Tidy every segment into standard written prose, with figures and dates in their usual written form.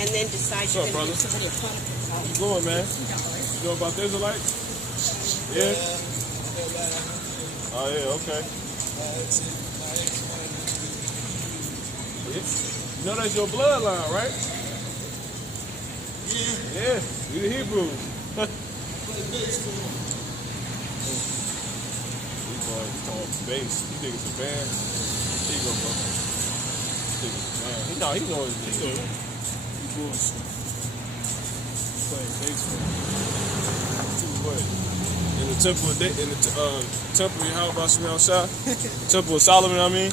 and then decide What's you're up, going to brother? do somebody a fun. How you doing, man? You know about the Israelites? Yeah? Oh, yeah, okay. You know that's your bloodline, right? Yeah, we the Hebrews. These boys talk bass. You think it's a band? Here you go, bro. You think it's a band? He know what it is. Hebrews. Playing bass, man. In the temple temple of Yahweh Bashem Shah, temple of Solomon, I mean.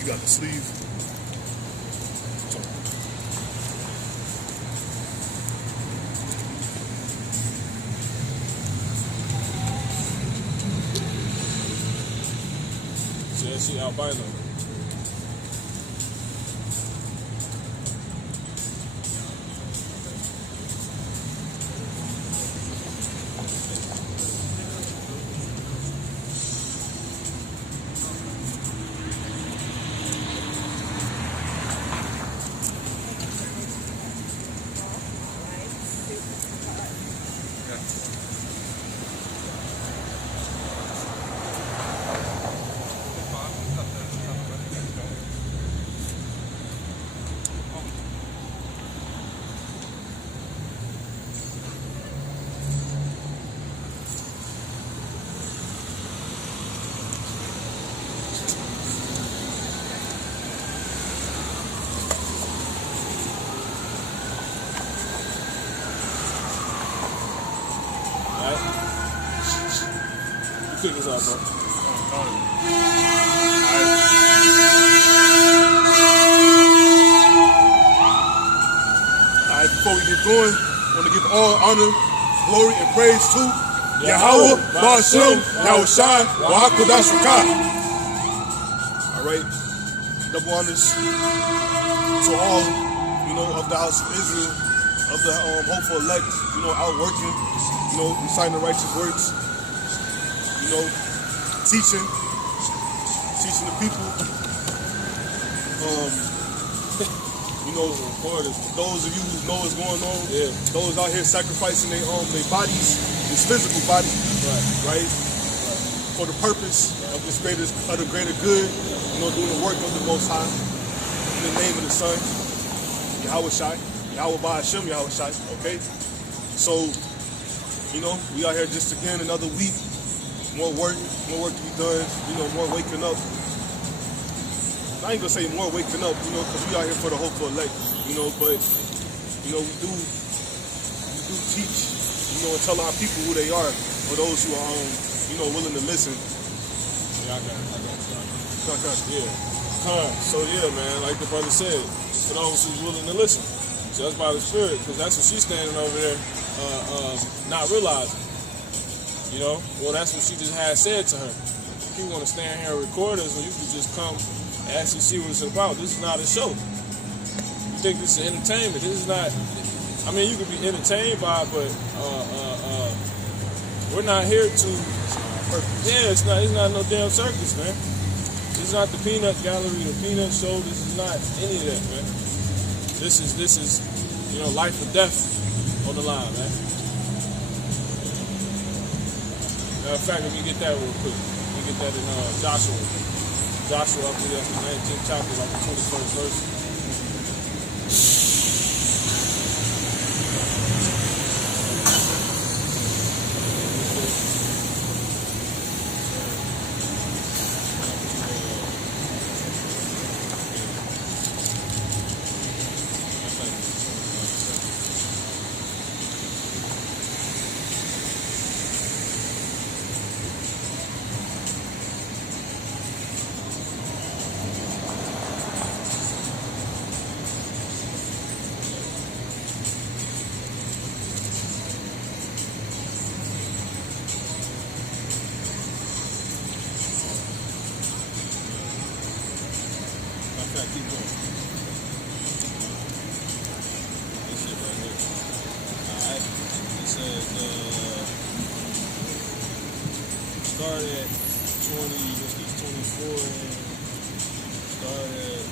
You got the sleeve. See that shit albino. Kick us out, bro. Alright, before we get going, I want to give all honor, glory, and praise to Yahweh, Bashem, Yahweh Shai, Wahakadash Rakah. Alright, double honors to all, of the house of Israel, of the hopeful elect, out working, reciting the righteous words. Teaching the people. Those of you who know what's going on, those out here sacrificing their bodies, this physical body, right? For the purpose of the greater good, doing the work of the Most High, in the name of the Son, Yahweh Shai, Yahweh Ba'ashem, Yahweh Shai, okay? So, we out here just again another week. More work to be done, more waking up. I ain't gonna say more waking up, because we out here for the hopeful elect, but, we do teach, and tell our people who they are, for those who are, willing to listen. Yeah, I got it. Yeah. So, yeah, man, like the brother said, for those who's willing to listen, just by the Spirit, because that's what she's standing over there, not realizing. Well, that's what she just had said to her. If you want to stand here and record us, or you can just come and actually see what it's about. This is not a show. You think this is entertainment? This is not. I mean, you could be entertained by it, but we're not here to. Yeah, it's not no damn circus, man. This is not the peanut gallery, the peanut show. This is not any of that, man. This is life or death on the line, man. Matter of fact, let me get that real quick. Let me get that in Joshua. Joshua, I believe that's the 19th chapter, like the 21st verse. shit right here. Alright. It says, start at 20, let's get 24 and start at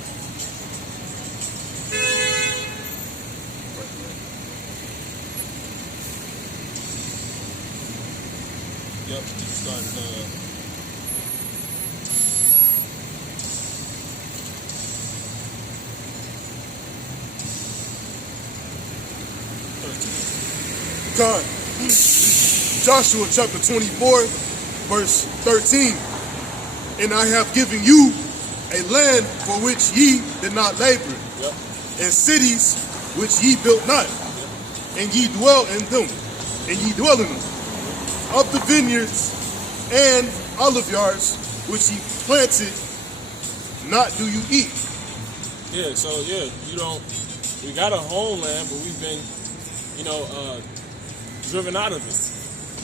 yep, start God. Joshua chapter 24, verse 13. And I have given you a land for which ye did not labor, yep. and cities which ye built not, and ye dwell in them, of the vineyards and olive yards which ye planted, not do you eat. Yeah, so yeah, we got a homeland, but we've been, driven out of it.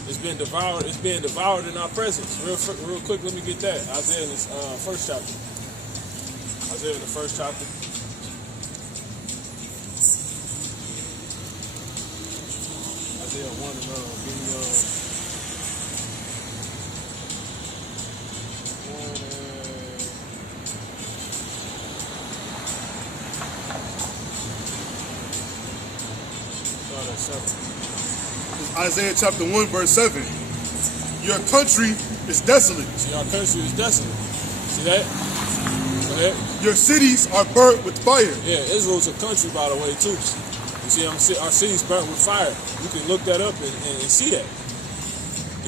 It's been devoured. It's being devoured in our presence. Real quick, let me get that. Isaiah in this first chapter. Isaiah in the first chapter. Isaiah 1 and give me 1 and start at 7. Isaiah chapter 1, verse 7. Your country is desolate. See, our country is desolate. See that? Go ahead. Your cities are burnt with fire. Yeah, Israel's a country, by the way, too. You see, our cities burnt with fire. You can look that up and see that.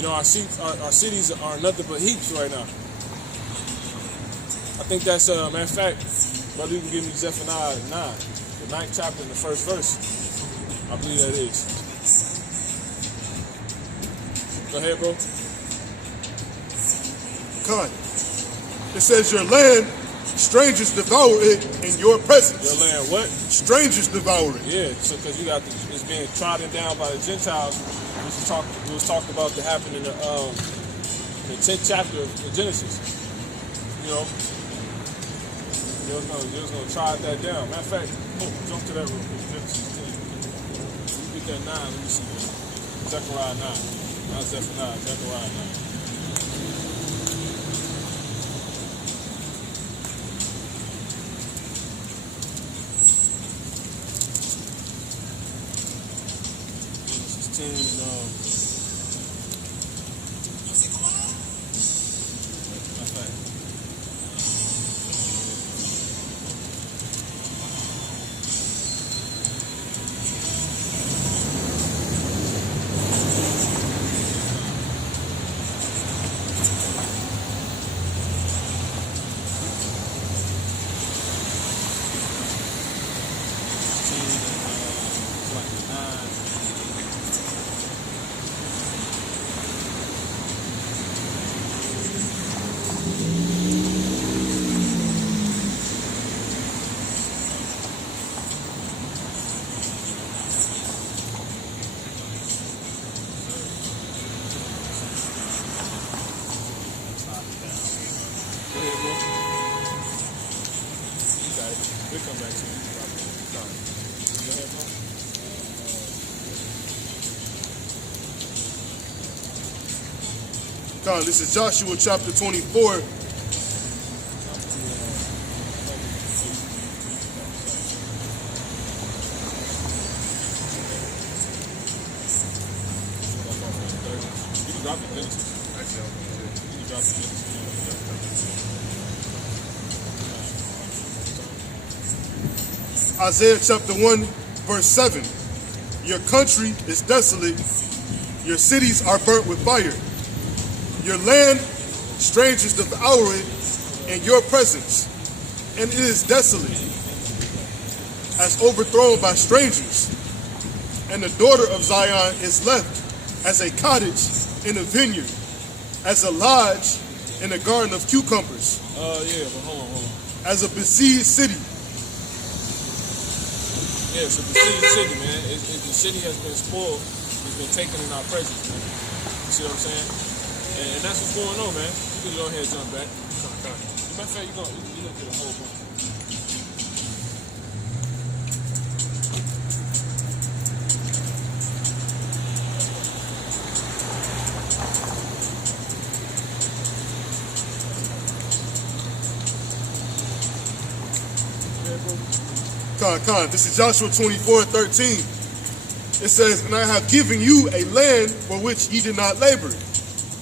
Our cities are nothing but heaps right now. I think that's, matter of fact, brother, you can give me Zephaniah 9, the 9th chapter and the first verse. I believe that is. Go ahead, bro. God. It says your land, strangers devour it in your presence. Your land what? Strangers devour it. Yeah, so because it's being trodden down by the Gentiles, which was talked about to happen in the 10th chapter of Genesis. You're just gonna trod that down. Matter of fact, jump to that real quick. Genesis 10. You get that 9, let me see. Zechariah 9. Not Zephaniah, Zechariah 9. Genesis 10 We'll come back to you. Sorry. Go ahead, bro. God, this is Joshua chapter 24. You can drop the Genesis. Actually, you can drop the Genesis. Isaiah chapter 1, verse 7. Your country is desolate. Your cities are burnt with fire. Your land, strangers devour it in your presence. And it is desolate, as overthrown by strangers. And the daughter of Zion is left as a cottage in a vineyard, as a lodge in a garden of cucumbers. Yeah, but hold on. As a besieged city. Yeah, it's a besieged city, man. The city has been spoiled. It's been taken in our presence, man. You see what I'm saying? And that's what's going on, man. You can go ahead and jump back. Matter of fact, you're going to get a whole bunch. This is Joshua 24:13. It says, and I have given you a land for which ye did not labor,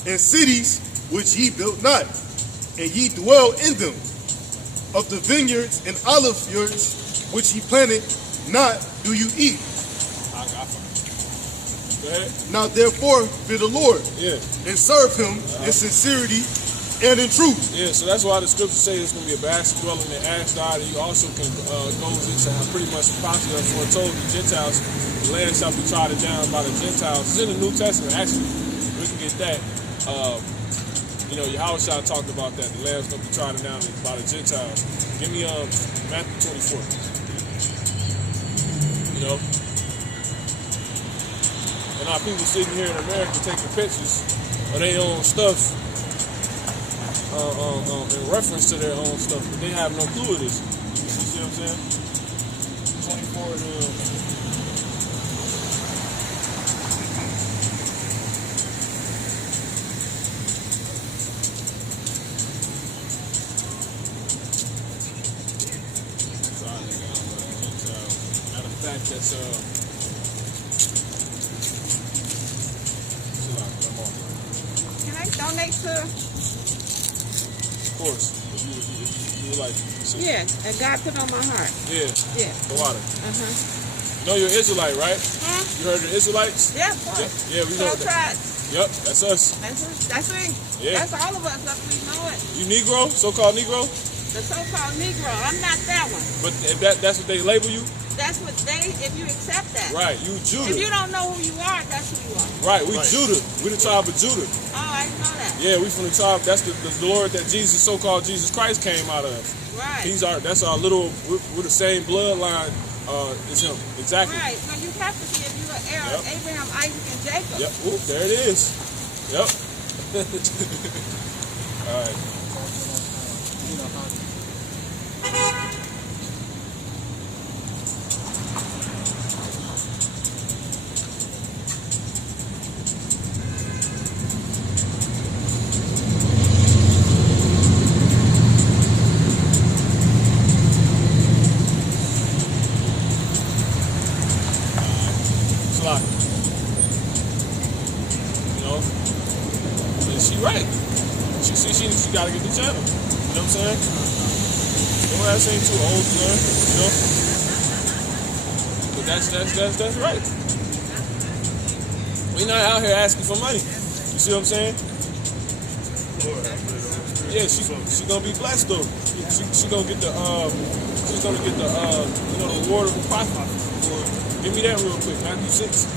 and cities which ye built not, and ye dwell in them. Of the vineyards and olive yards which ye planted not do you eat. Go ahead. Now therefore fear the Lord, and serve him in sincerity and in truth. Yeah, so that's why the scriptures say it's going to be a bastard dwelling in Ashdod, and you also can goes into how pretty much prophecy that foretold the Gentiles, the land shall be trodden down by the Gentiles. It's in the New Testament, actually. We can get that. Yahushua talked about that. The land's going to be trodden down by the Gentiles. Give me Matthew 24. And our people sitting here in America taking pictures of their own stuff in reference to their own stuff, but they have no clue of this. You see what I'm saying? 24 that's Can I donate to? Of course. If you like. Yeah, and God put on my heart. Yeah. The water. Uh-huh. You know you're Israelite, right? Huh? You heard of the Israelites? Yeah, of course. Yeah, we know that. Yep, that's us. That's me. Yeah. That's all of us. We know it. You Negro? So-called Negro? The so-called Negro. I'm not that one. But if that's what they label you? That's what if you accept that. Right, you Judah. If you don't know who you are, that's who you are. Right, we Judah. We the tribe of Judah. Oh, I didn't know that. Yeah, we from the tribe. That's the Lord that Jesus, so-called Jesus Christ, came out of. Right. That's our little. We're the same bloodline. It's him. Exactly. Right. So you have to be if you're an heir of Abraham, Isaac, and Jacob. Yep. Ooh, there it is. Yep. All right. She right. She gotta get the channel. You know what I'm saying? Your ass ain't too old to learn, But that's right. We not out here asking for money. You see what I'm saying? Yeah, she gonna be blessed though. She gonna get the the reward of the prophet. Give me that real quick, Matthew 6.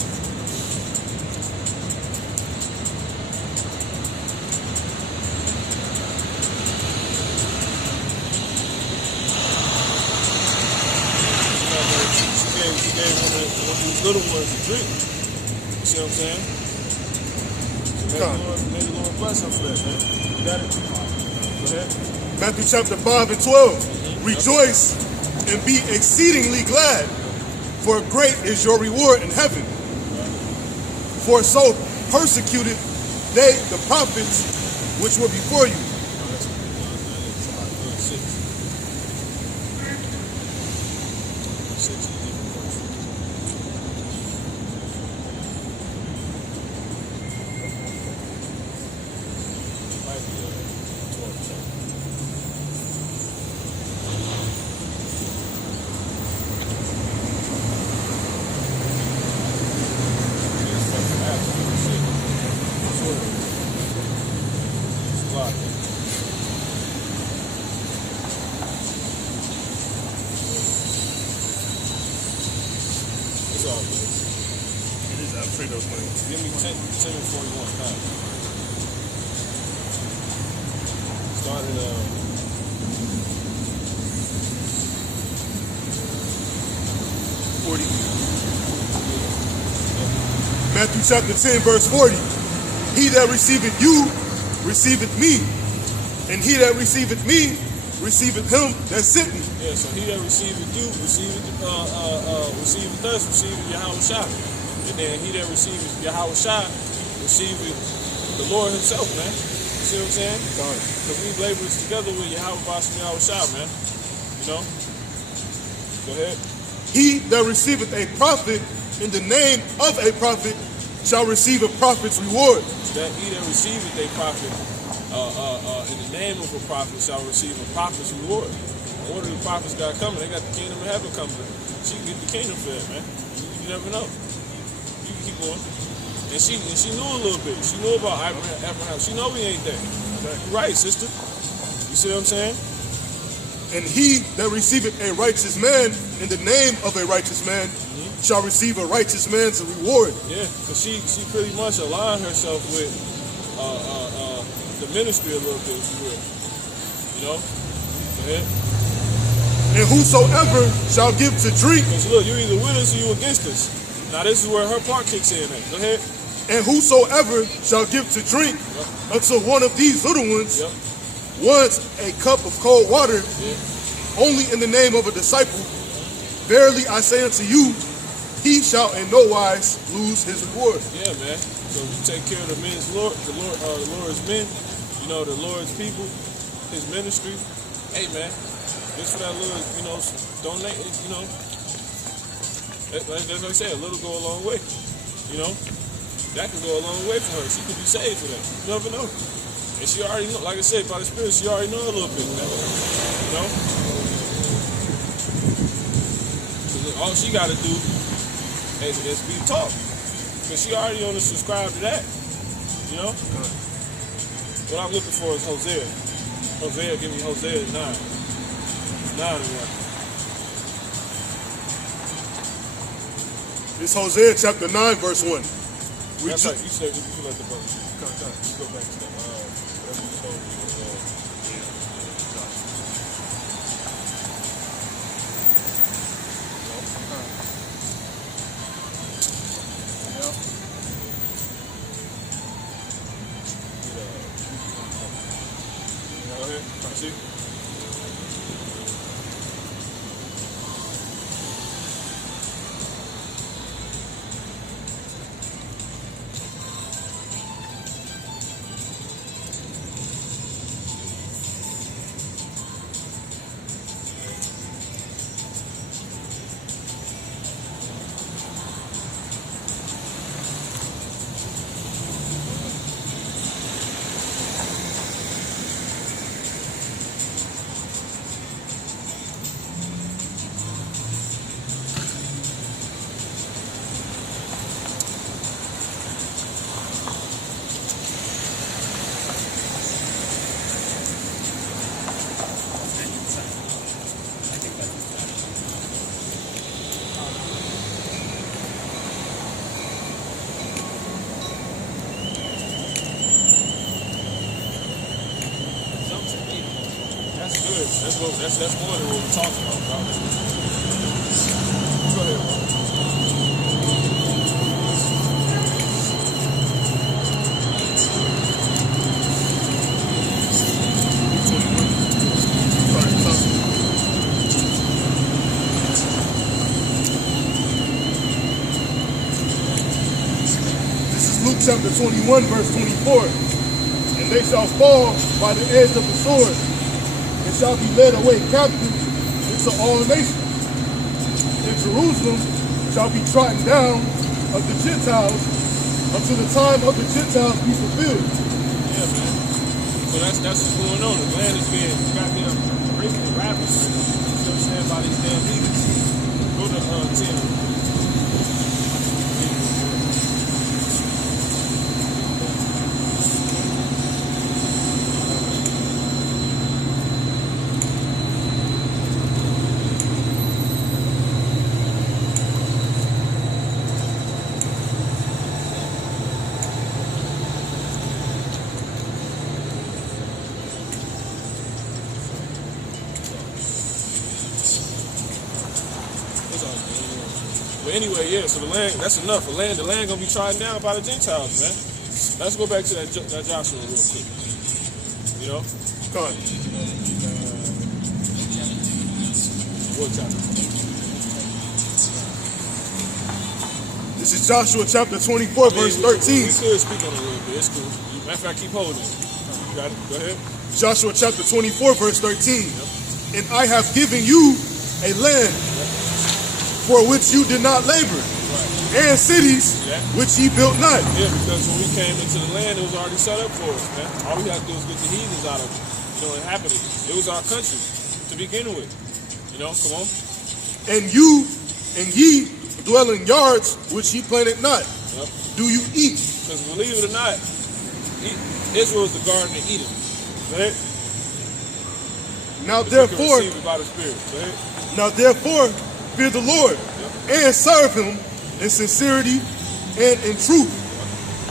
She gave one of these little ones a drink. You see what I'm saying? So may the Lord bless her for that, man. You got it? Go ahead. Matthew chapter 5 and 12. Rejoice and be exceedingly glad, for great is your reward in heaven. For so persecuted they the prophets which were before you. Give me 10 and 41. Started 40. Matthew chapter 10, verse 40. He that receiveth you, receiveth me. And he that receiveth me, receiveth him that sent me. Yeah, so he that receiveth you, receiveth us, receiveth Yahushua. And then he that receiveth Yahushua, receiveth the Lord himself, man. You see what I'm saying? Because we laborers together with Yahushua, man. You know? Go Go ahead. He that receiveth a prophet in the name of a prophet shall receive a prophet's reward. That he that receiveth a prophet in the name of a prophet shall receive a prophet's reward. What do the prophets got coming? They got the kingdom of heaven coming. She can get the kingdom for it, man. You never know. You can keep going. And she knew a little bit. She knew about Abraham. She know we ain't there. You're right, sister. You see what I'm saying? And he that receiveth a righteous man in the name of a righteous man shall receive a righteous man's reward. Yeah, because she pretty much aligned herself with the ministry a little bit, if you will. You know? Go ahead. And whosoever shall give to drink. Because look, you either with us or you against us. Now this is where her part kicks in at. Go ahead. And whosoever shall give to drink unto one of these little ones, once a cup of cold water, only in the name of a disciple, verily I say unto you, he shall in no wise lose his reward. Yeah, man. So you take care of the Lord's men, you know, the Lord's people, his ministry. Hey, man, just for that little, you know, donate, you know. That's what I said, a little go a long way, you know. That can go a long way for her. She could be saved for that. You never know. And she already know, like I said, by the Spirit, she already know a little bit, man. You know? All she got to do is be taught. Because she already on the subscribe to that. You know? What I'm looking for is Hosea. Hosea, give me Hosea 9. 9 and 1. It's Hosea chapter 9, verse 1. That's like you said, you can let the brother. Let's go back to that. Whatever you told me. Go ahead. See? That's more than what we're talking about, bro. Go ahead, bro. This is Luke chapter 21, verse 24. And they shall fall by the edge of the sword, and shall be led away captive into all nations. And Jerusalem shall be trodden down of the Gentiles until the time of the Gentiles be fulfilled. Yeah, man. So that's what's going on. The land is being goddamn raped and ravaged right now. You know what I'm saying? By these damn leaders. Go to 10. But anyway, yeah, so the land, that's enough. The land gonna be trodden down by the Gentiles, man. Let's go back to that Joshua real quick. You know? Come on. What chapter? This is Joshua chapter 24, verse 13. We could speak on it a little bit. It's cool. Matter of fact, keep holding it. You got it? Go ahead. Joshua chapter 24, verse 13. And I have given you a land for which you did not labor, and cities which ye built not. Yeah, because when we came into the land, it was already set up for us, man. All we had to do was get the heathens out of it, inhabit it. It was our country to begin with. Come on. And ye dwell in yards which ye planted not. Yep. Do you eat? Because believe it or not, Israel is the garden of Eden. Right? Now therefore, by the Spirit. Right? Now therefore, fear the Lord and serve him in sincerity and in truth,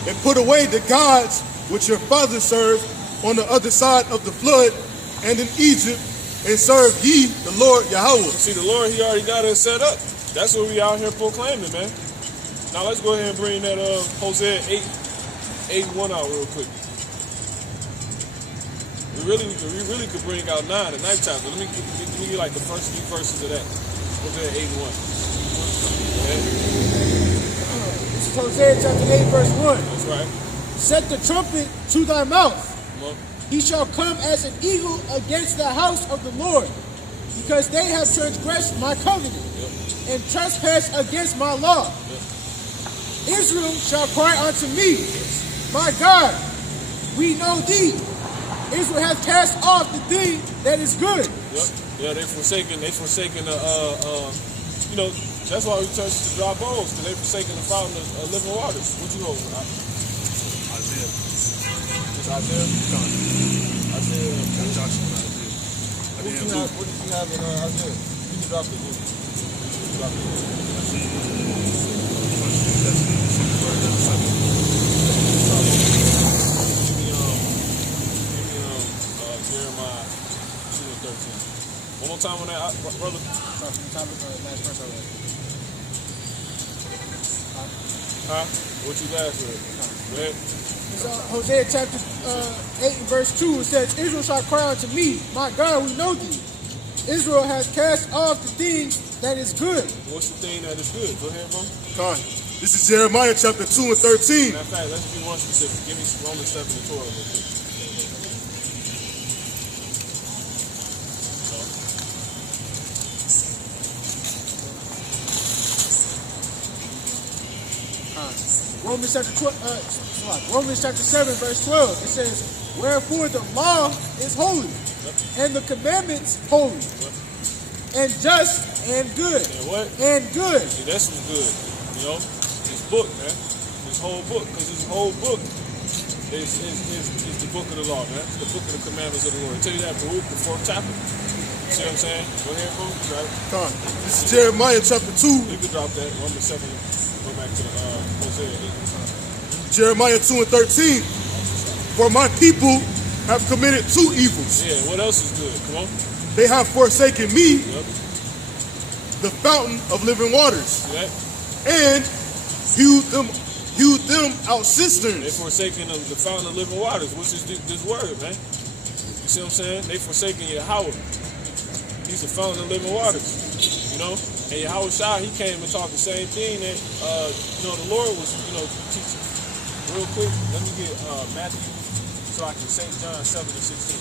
and put away the gods which your fathers served on the other side of the flood and in Egypt, and serve ye the Lord Yahweh. See, the Lord, he already got us set up. That's what we out here proclaiming, man. Now let's go ahead and bring that Hosea 8:1 out real quick. We really could bring out 9, the 9th chapter. Let me give you like the first 3 verses of that. Hosea 8:1. This is Hosea chapter 8, verse 1. That's right. Set the trumpet to thy mouth. Come on. He shall come as an eagle against the house of the Lord, because they have transgressed my covenant and trespassed against my law. Israel shall cry unto me, my God, we know thee. Israel hath cast off the thing that is good. Yeah, they forsaken that's why we touch the dry bones, because they forsaken the fountain of living waters. What you hold? Isaiah. It's Isaiah? Isaiah. Joshua and Isaiah. What did you have in Isaiah? You can drop the book. Drop it. Jeremiah 2 and 13. One more time on that, brother. Last verse already. Huh? What you last with? Go ahead. It's Hosea chapter 8 and verse 2. It says, Israel shall cry unto me, my God, we know thee. Israel has cast off the things that is good. What's the thing that is good? Go ahead, bro. Fine. This is Jeremiah chapter 2 and 13. Matter of fact, let's be more specific. Give me Romans 7 and 12 real quick. Romans chapter 7, verse 12. It says, wherefore the law is holy, and the commandments holy, and just and good. And what? And good. See, that's what's good. This book, man. This whole book, because this whole book is the book of the law, man. It's the book of the commandments of the Lord. I tell you that, Baruch, the 4th chapter. See what I'm saying? Go ahead, bro. Fine. This is Jeremiah chapter 2. You can drop that. Romans 7. Go back to the Hosea 8. Jeremiah 2 and 13. For my people have committed 2 evils. Yeah, what else is good? Come on. They have forsaken me, the fountain of living waters, and hewed them out cisterns. They forsaken the fountain of living waters, which is this word, man. You see what I'm saying? They forsaken Yahweh. He's the fountain of living waters, And Yahweh Shai, he came and taught the same thing that, the Lord was, teaching. Real quick, let me get Matthew, so I can St. John 7 and 16.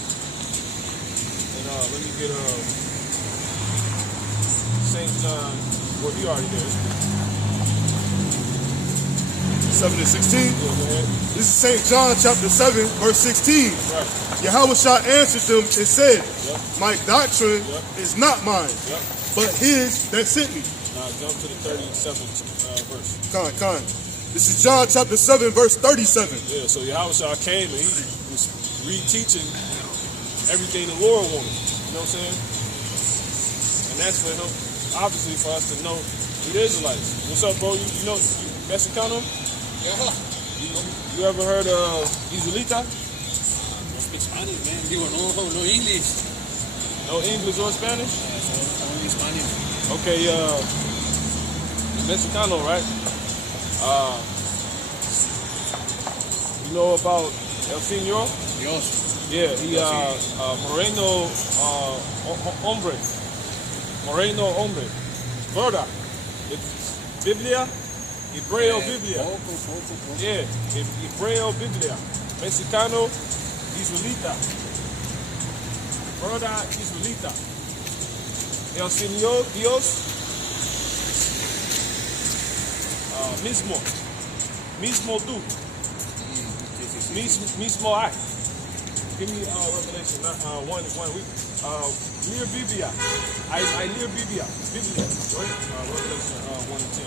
And let me get St. John, well, he already did. 7 and 16. Yeah, go ahead. This is St. John chapter 7, verse 16. Right. Yahweh Shai answered them and said, my doctrine is not mine, but his that sent me. Now jump to the 37th verse. Con. This is John chapter 7, verse 37. Yeah, so Yahweh Shai came and he was reteaching everything the Lord wanted. You know what I'm saying? And that's for him, obviously, for us to know the Israelites. What's up, bro? You know Mexicano? Yeah. You ever heard of Israelita? No speak Spanish, man. Digo, no English. No English or Spanish? Yeah, so only Spanish. Okay, Mexicano, right? You know about El Señor? Dios. Yeah, he Moreno hombre. Moreno hombre. Verdad. It's Biblia. Hebreo Biblia. Poco. Yeah, Hebreo Biblia. Mexicano, Israelita. Verdad, Israelita. El Señor Dios Mismo tú. Mismo I. Give me Revelation 1. Near Biblia. I near Biblia. Biblia. Right? Revelation 1 and 10.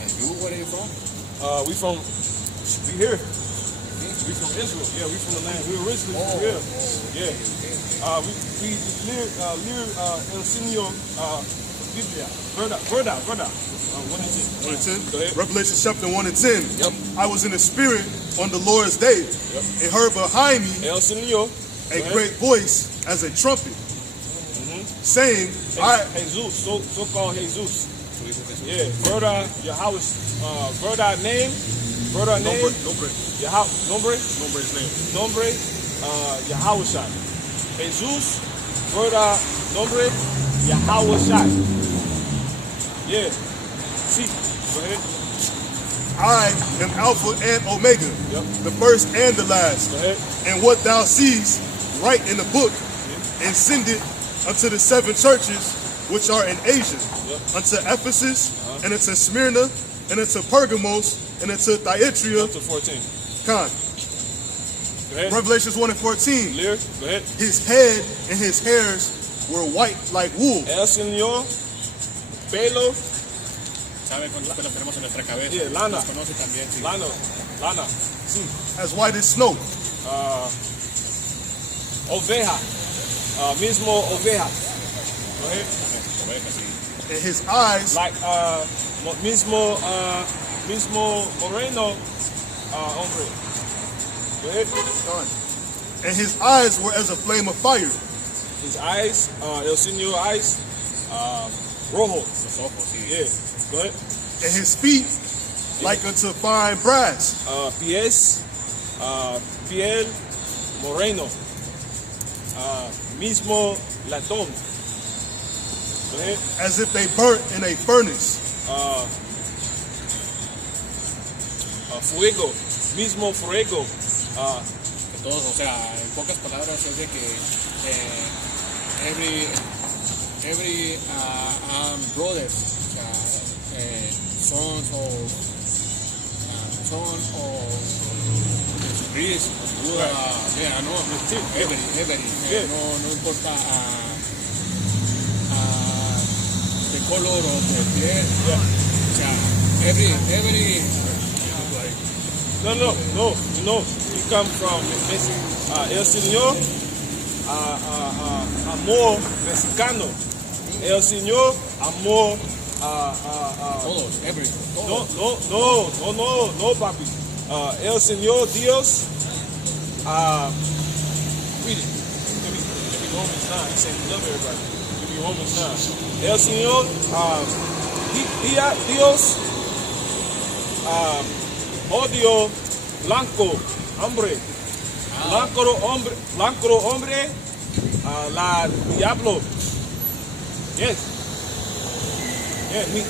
And you, where are you from? We here. We from Israel. Yeah, we from the land. We originally from here. Yeah. We near El Senor Biblia. Verda. 1 and 10. 1 and 10. Go ahead. Revelation chapter 1 and 10. Yep. I was in the spirit on the Lord's day, and heard behind me El Senor. a great voice as a trumpet, saying, Jesus, so-called Jesus. Yeah, Verda, Yahweh, Verda name, Nombre Nombre is name. Nombre, Yahweh Shai. Jesus, Verda, Nombre, Yahweh Shai. Yeah. See, go ahead. I am Alpha and Omega, the first and the last. Go ahead. And what thou seest, write in the book, and send it unto the 7 churches which are in Asia, unto Ephesus, and unto Smyrna, and unto Pergamos, and unto Thyatira. Up to 14. Con. Go ahead. Revelations 1 and 14. Lear, go ahead. His head and his hairs were white like wool. El Señor, pelo, ¿Sabe cuántos pelos tenemos en nuestra cabeza? Yeah, lana. Los conoce también, sí. lana. Sí. As white as snow. Oveja. Mismo oveja. Go ahead. Ovejas, sí. And his eyes Like mismo moreno hombre. Go ahead. and his eyes were as a flame of fire. His eyes, El Señor eyes, rojo. Los ojos, sí. Yeah. Go ahead. And his feet like unto fine brass. Pies, piel moreno. Mismo latón. Go ahead. As if they burnt in a furnace. Fuego. Mismo fuego. Que todos, o sea, en pocas palabras es de que every brothers, o sea, sons of Greece, Buddha, yeah, no, every, Yeah. no importa the color of the piel, o sea, every No. He come from El Señor, amor mexicano. El Señor, amor. todos, every, No, papi. El Señor Dios. Read it. Give me Romans 9. He said he love everybody. Give me Romans 9. El Señor, Dios, odio blanco, hombre. Blanco hombre, la diablo. Yes. Yeah, me,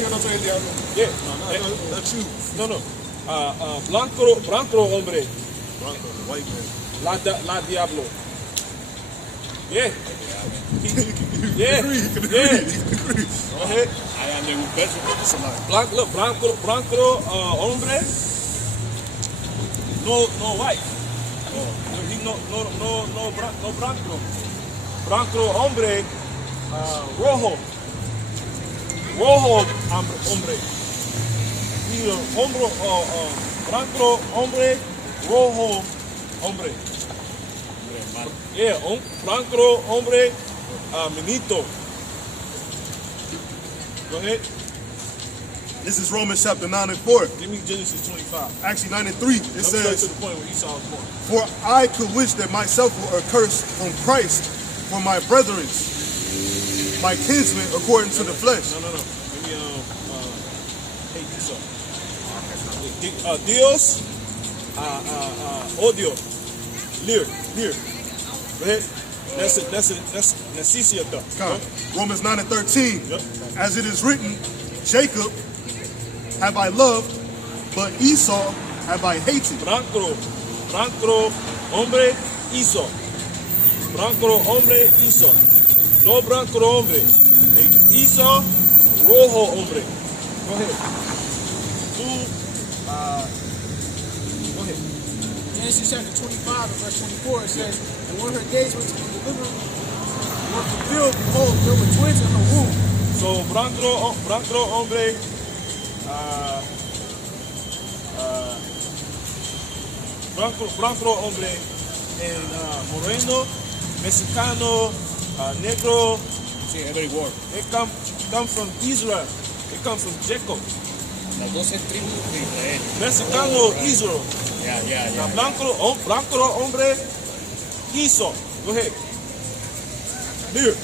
Yo no soy el diablo. yeah. That's you. No. Blanco hombre. Blanco, the white man. La diablo. Yeah. He can agree. Go ahead. I am the best. Blanco, hombre. No white. He no blanco. Blanco hombre. Rojo hombre. Y blanco hombre. Rojo hombre. Yeah, blanco hombre. Minito. Go ahead. This is Romans chapter 9 and 4. Give me Genesis 25. Actually 9 and 3. It Let's get to says, the point where Esau was born. For I could wish that myself were accursed from Christ for my brethren, my kinsmen according to the flesh. No. Give me hate Esau. Dios, odio, leer. Go ahead. That's necessita. Come. Romans 9 and 13. Yep. As it is written, Jacob have I loved, but Esau have I hated. Blanco, hombre, Esau. Blanco, hombre, Esau. No blanco, hombre. Esau, rojo, hombre. Go ahead. Tú, go ahead. Genesis chapter 25 and verse 24, it says, and when her days were to be delivered, were fulfilled, behold, there were twins in her womb. So, brancro hombre, brancro hombre, and moreno, mexicano, negro. Sí, every word. They come from Israel. They come from Jacob. Las 12 tribus de Israel. Mexicano, Israel. Yeah. Blanco hombre, Esau. Go ahead. Here.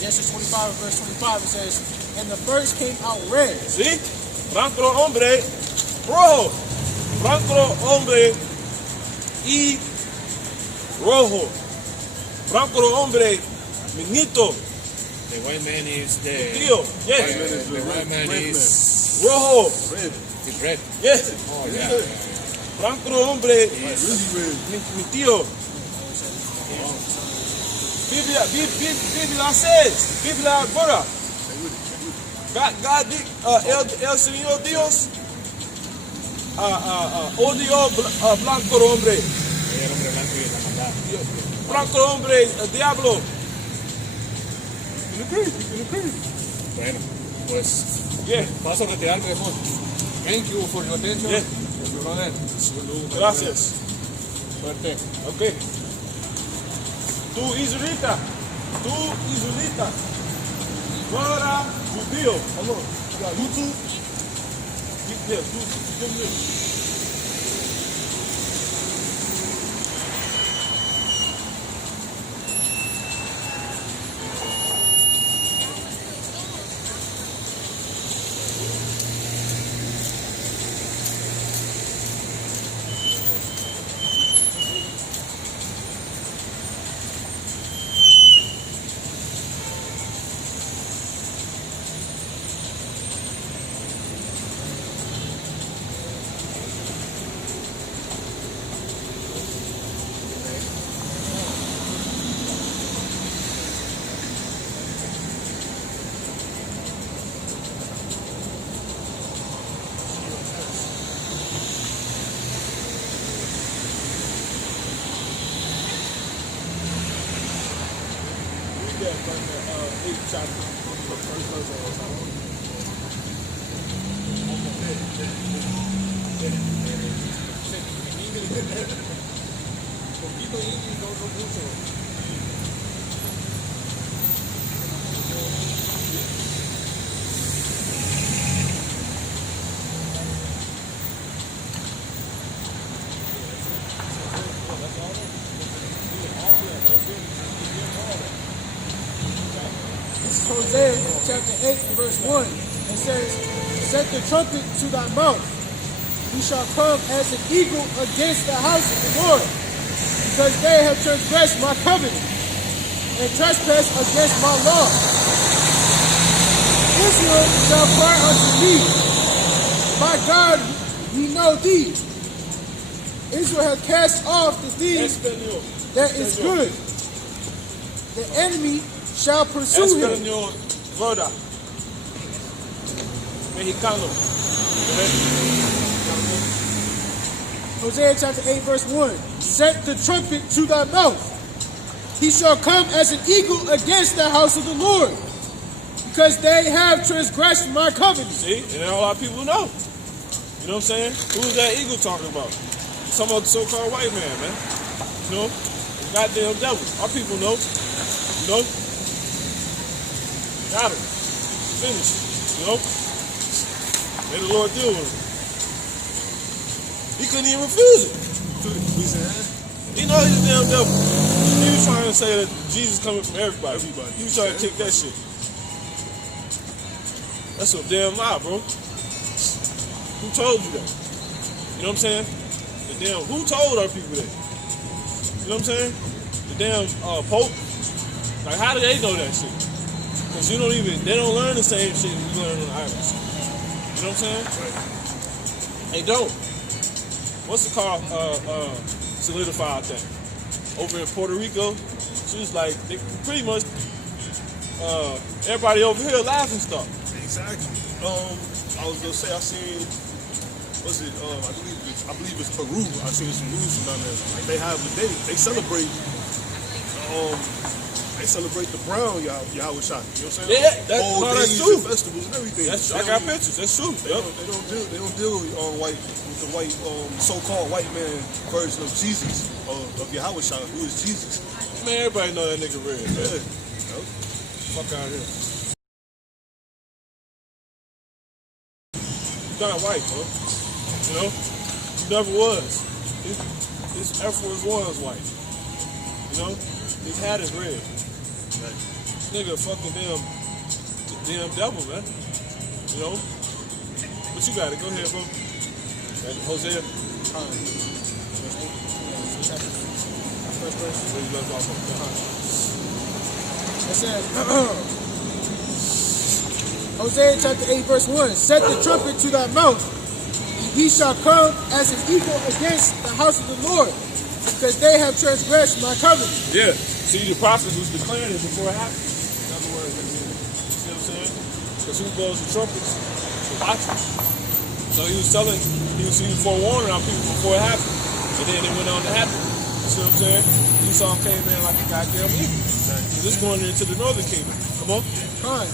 Genesis 25 and verse 25, it says, and the first came out red. See? Blanco hombre, rojo. Blanco hombre y rojo. Blanco hombre, minito. The white man is the... Tío. Yes. The white man is... Rojo. It's red. Yes. Oh, yeah. Blanco hombre, mi tío. Biblia says, Biblia Bora. God, el Señor Dios, odio blanco hombre. El hombre blanco y la maldad. Blanco hombre, diablo. Bueno, pues Yeah. paso a retirarme mejor. Thank you for your attention. Yeah. Brother. Gracias. Suerte. Okay. Tú israelita. Ahora judío. Hello. You got YouTube? Yeah, YouTube. From the 8th chapter, the first verse of the Psalm. Poquito y no mucho. Hosea chapter 8 and verse 1. It says, set the trumpet to thy mouth. He shall come as an eagle against the house of the Lord, because they have transgressed my covenant and trespassed against my law. Israel shall cry unto me, my God, we know thee. Israel hath cast off the things that is good. The enemy shall pursue him. Español, Verda. Mexicano. Hosea chapter 8 verse 1. Set the trumpet to thy mouth. He shall come as an eagle against the house of the Lord, because they have transgressed my covenant. See, and a lot of people know. You know what I'm saying? Who's that eagle talking about? Some of the so-called white man. You know? The goddamn devil. Our people know. You know? Got him. Finished. You know? May the Lord deal with him. He couldn't even refuse it. He know he's a damn devil. He was trying to say that Jesus coming from everybody. He was trying to kick that shit. That's a damn lie, bro. Who told you that? You know what I'm saying? The damn, who told our people that? You know what I'm saying? The damn Pope. Like, how do they know that shit? Because they don't learn the same shit we learn on the islands. You know what I'm saying? Right. They don't. What's the car solidified thing? Over in Puerto Rico, she was like, they pretty much, everybody over here laughing stuff. Exactly. I was gonna say I seen. Was it? I believe it's Peru. I seen some news from down there. Like they have the day. They celebrate. They celebrate the brown Yahweh Shai. You know what I'm saying? Yeah, that's true. Festivals and everything. I got pictures. That's true. They don't deal with the white so-called white man version of Jesus of Yahweh Shai, who is Jesus. Man, everybody know that nigga real. Man. Yeah. Fuck out here. He's not white, bro. You know? He never was. His Air Force was white. You know? His hat is red. This nigga fucking damn devil, man. You know? But you got it. Go ahead, bro. Hosea. First verse. Where you left off on? It says, Hosea chapter 8, verse 1, set the trumpet to thy mouth, and he shall come as an eagle against the house of the Lord, because they have transgressed my covenant. Yeah. See, the prophets was declaring it before it happened. In other words, you see what I'm saying? Because who blows the trumpets? The watchers. So he was forewarning our people before it happened. And then it went on to happen. You see what I'm saying? Esau came in like a goddamn eagle. This going into the northern kingdom. Come on.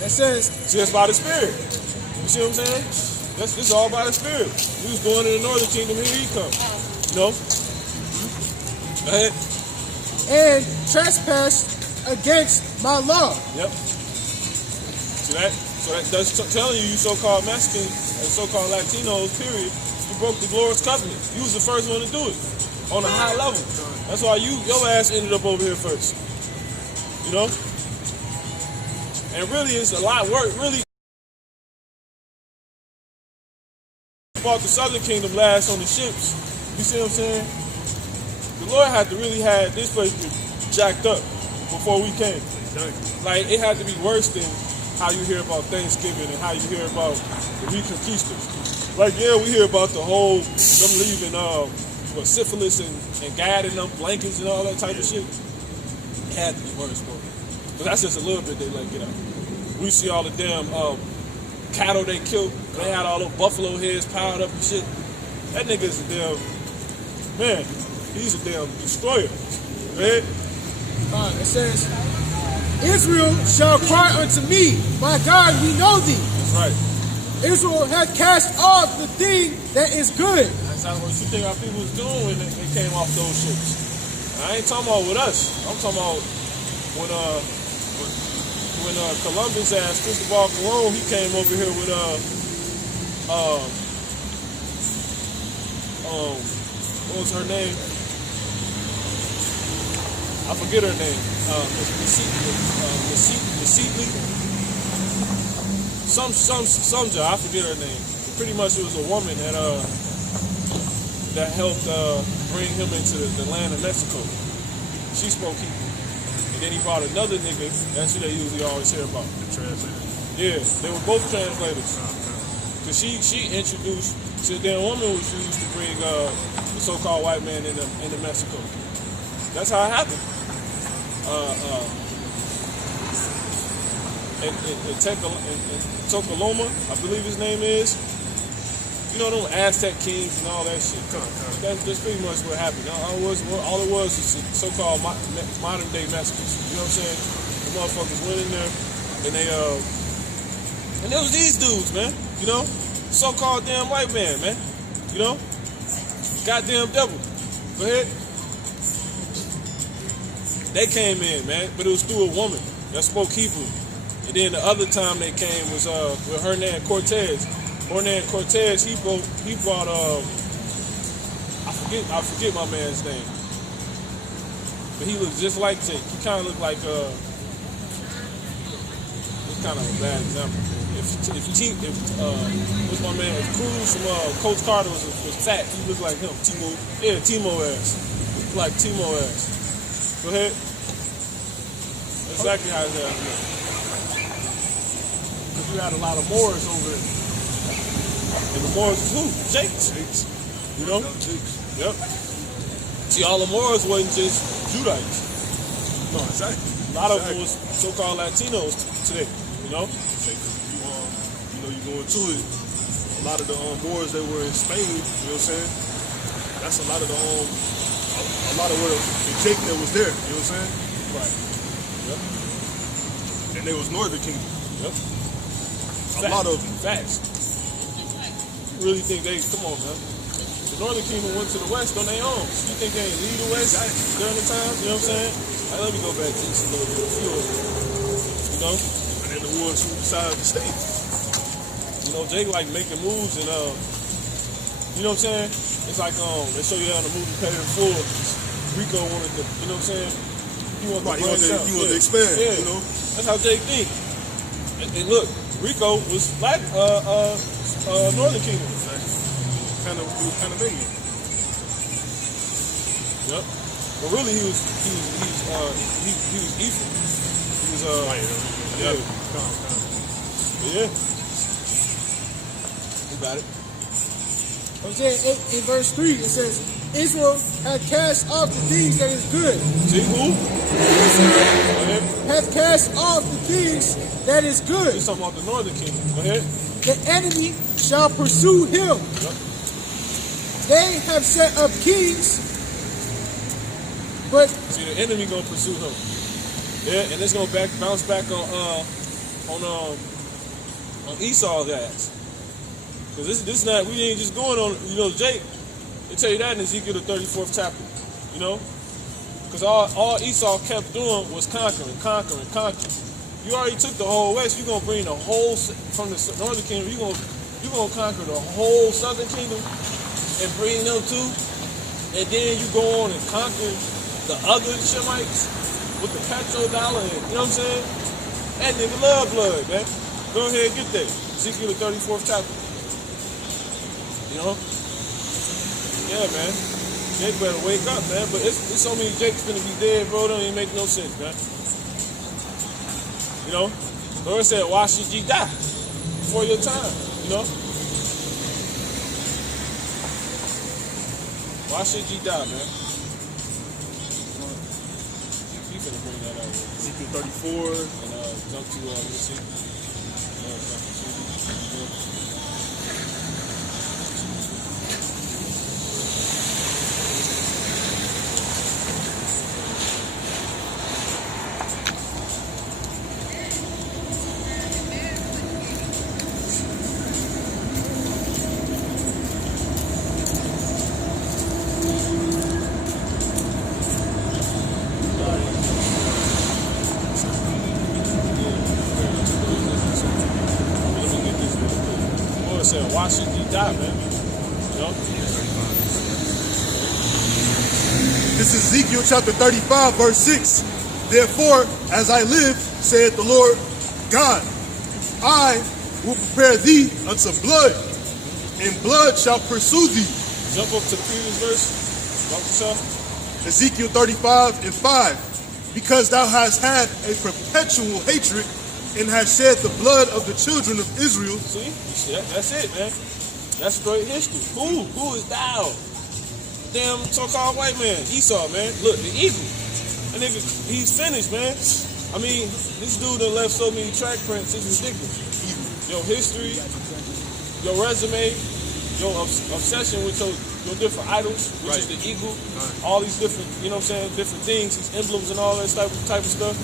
It says, See, that's by the Spirit. You see what I'm saying? This is all by the Spirit. We was going in the northern kingdom, here he comes. You know? Go ahead. and trespass against my law. Yep. See that? So that's telling you, you so-called Mexicans and so-called Latinos, period, you broke the glorious covenant. You was the first one to do it on a high level. That's why your ass ended up over here first. You know? And really, it's a lot of work. Really, fought the Southern Kingdom last on the ships. You see what I'm saying? The Lord had to really have this place jacked up before we came. Like, it had to be worse than how you hear about Thanksgiving and how you hear about the Reconquisters. Like, yeah, we hear about the whole, them leaving, syphilis and gadding them blankets and all that type of shit. It had to be worse, bro. But that's just a little bit they let get out. We see all the damn cattle they killed. They had all those buffalo heads piled up and shit. That nigga's a damn, man, he's a damn destroyer. Right? It says, Israel shall cry unto me, my God, we know thee. That's right. Israel hath cast off the thing that is good. That's what you think our people was doing when they came off those ships. I ain't talking about with us. I'm talking about when Columbus asked Cristobal Colon, he came over here with what was her name? I forget her name. Some job, I forget her name. Pretty much it was a woman that helped bring him into the land of Mexico. She spoke Hebrew. And then he brought another nigga, that's who they usually always hear about. The translator. Yeah, they were both translators. Cause she introduced, the damn woman was used to bring the so-called white man into Mexico. That's how it happened. In Tocaloma, I believe his name is. You know them Aztec kings and all that shit. That's pretty much what happened. All it was so-called modern day Mexicans. You know what I'm saying? The motherfuckers went in there and it was these dudes, man. You know, so-called damn white man, man. You know, goddamn devil. Go ahead. They came in, man, but it was through a woman that spoke Hebrew. And then the other time they came was with Hernan Cortez. Hernan Cortez, he brought I forget my man's name, but he looked just like Jake. He kind of looked like it's kind of a bad example. What's my man? If Cruz from Coach Carter was fat, he looked like him. Timo, yeah, Timo ass, like Timo ass. Go ahead. Exactly how his ass looked. Because you had a lot of Moors over there. And the Moors was who? Jakes. You know? Yep. See, all the Moors wasn't just Judites. No, exactly. A lot of them was so-called Latinos today, you know? You go into it, a lot of the Moors that were in Spain, you know what I'm saying? That's a lot of the a lot of the Jake that was there, you know what I'm saying? Right. Yep. And there was Northern Kingdom. Yep. A lot of facts. You really think they, come on, man. The Northern Kingdom went to the West on their own. You think they ain't lead the West during the time? You know what I'm saying? Right, let me go back to this a little bit. A few of them. You know? And then the ones who decided to stay. You know, Jake like making moves and you know what I'm saying? It's like they show you on the movie Pay in Full. Rico wanted to, you know what I'm saying? He wanted to expand, yeah. You know? That's how Jake think. And look, Rico was like Northern Kingdom. He was Panamanian. Yep. But really he was Ephraim. He was yeah. But yeah. You got it. Hosea 8 in verse 3, it says, Israel hath cast off the things that is good. See who? Israel hath cast off the things that is good. He's talking about the Northern Kingdom. Go ahead. The enemy shall pursue him. Yep. They have set up kings, but see the enemy gonna pursue him. Yeah, and it's gonna bounce back on Esau's ass. Cause this not, we ain't just going on, you know, Jake, they tell you that in Ezekiel the 34th chapter, you know? Because all Esau kept doing was conquering. You already took the whole West, you're going to bring the whole, from the Northern Kingdom, you're going to conquer the whole Southern Kingdom and bring them too. And then you go on and conquer the other Shemites with the petrodollar, you know what I'm saying? That nigga love blood, man. Go ahead and get that. Ezekiel the 34th chapter. You know? Yeah, man. Jake better wake up, man. But it's so many Jakes finna be dead, bro. Don't even make no sense, man. You know? The Lord said, why should ye die before your time? You know? Why should ye die, man? You finna bring that out. Ezekiel 34. And jump to, let me see. Why should you die, man? You know? This is Ezekiel chapter 35, verse 6. Therefore, as I live, saith the Lord God, I will prepare thee unto blood, and blood shall pursue thee. Jump up to the previous verse. Jump yourself. Ezekiel 35 and 5. Because thou hast had a perpetual hatred and hast shed the blood of the children of Israel. See, that's it, man. That's straight history. Who is thou? Damn so-called white man, Esau, man. Look, the eagle. That nigga, he's finished, man. I mean, this dude done left so many track prints, it's ridiculous. Your history, your resume, your obsession with your different idols, which is the eagle, all these different, you know what I'm saying, different things, these emblems and all that type of stuff.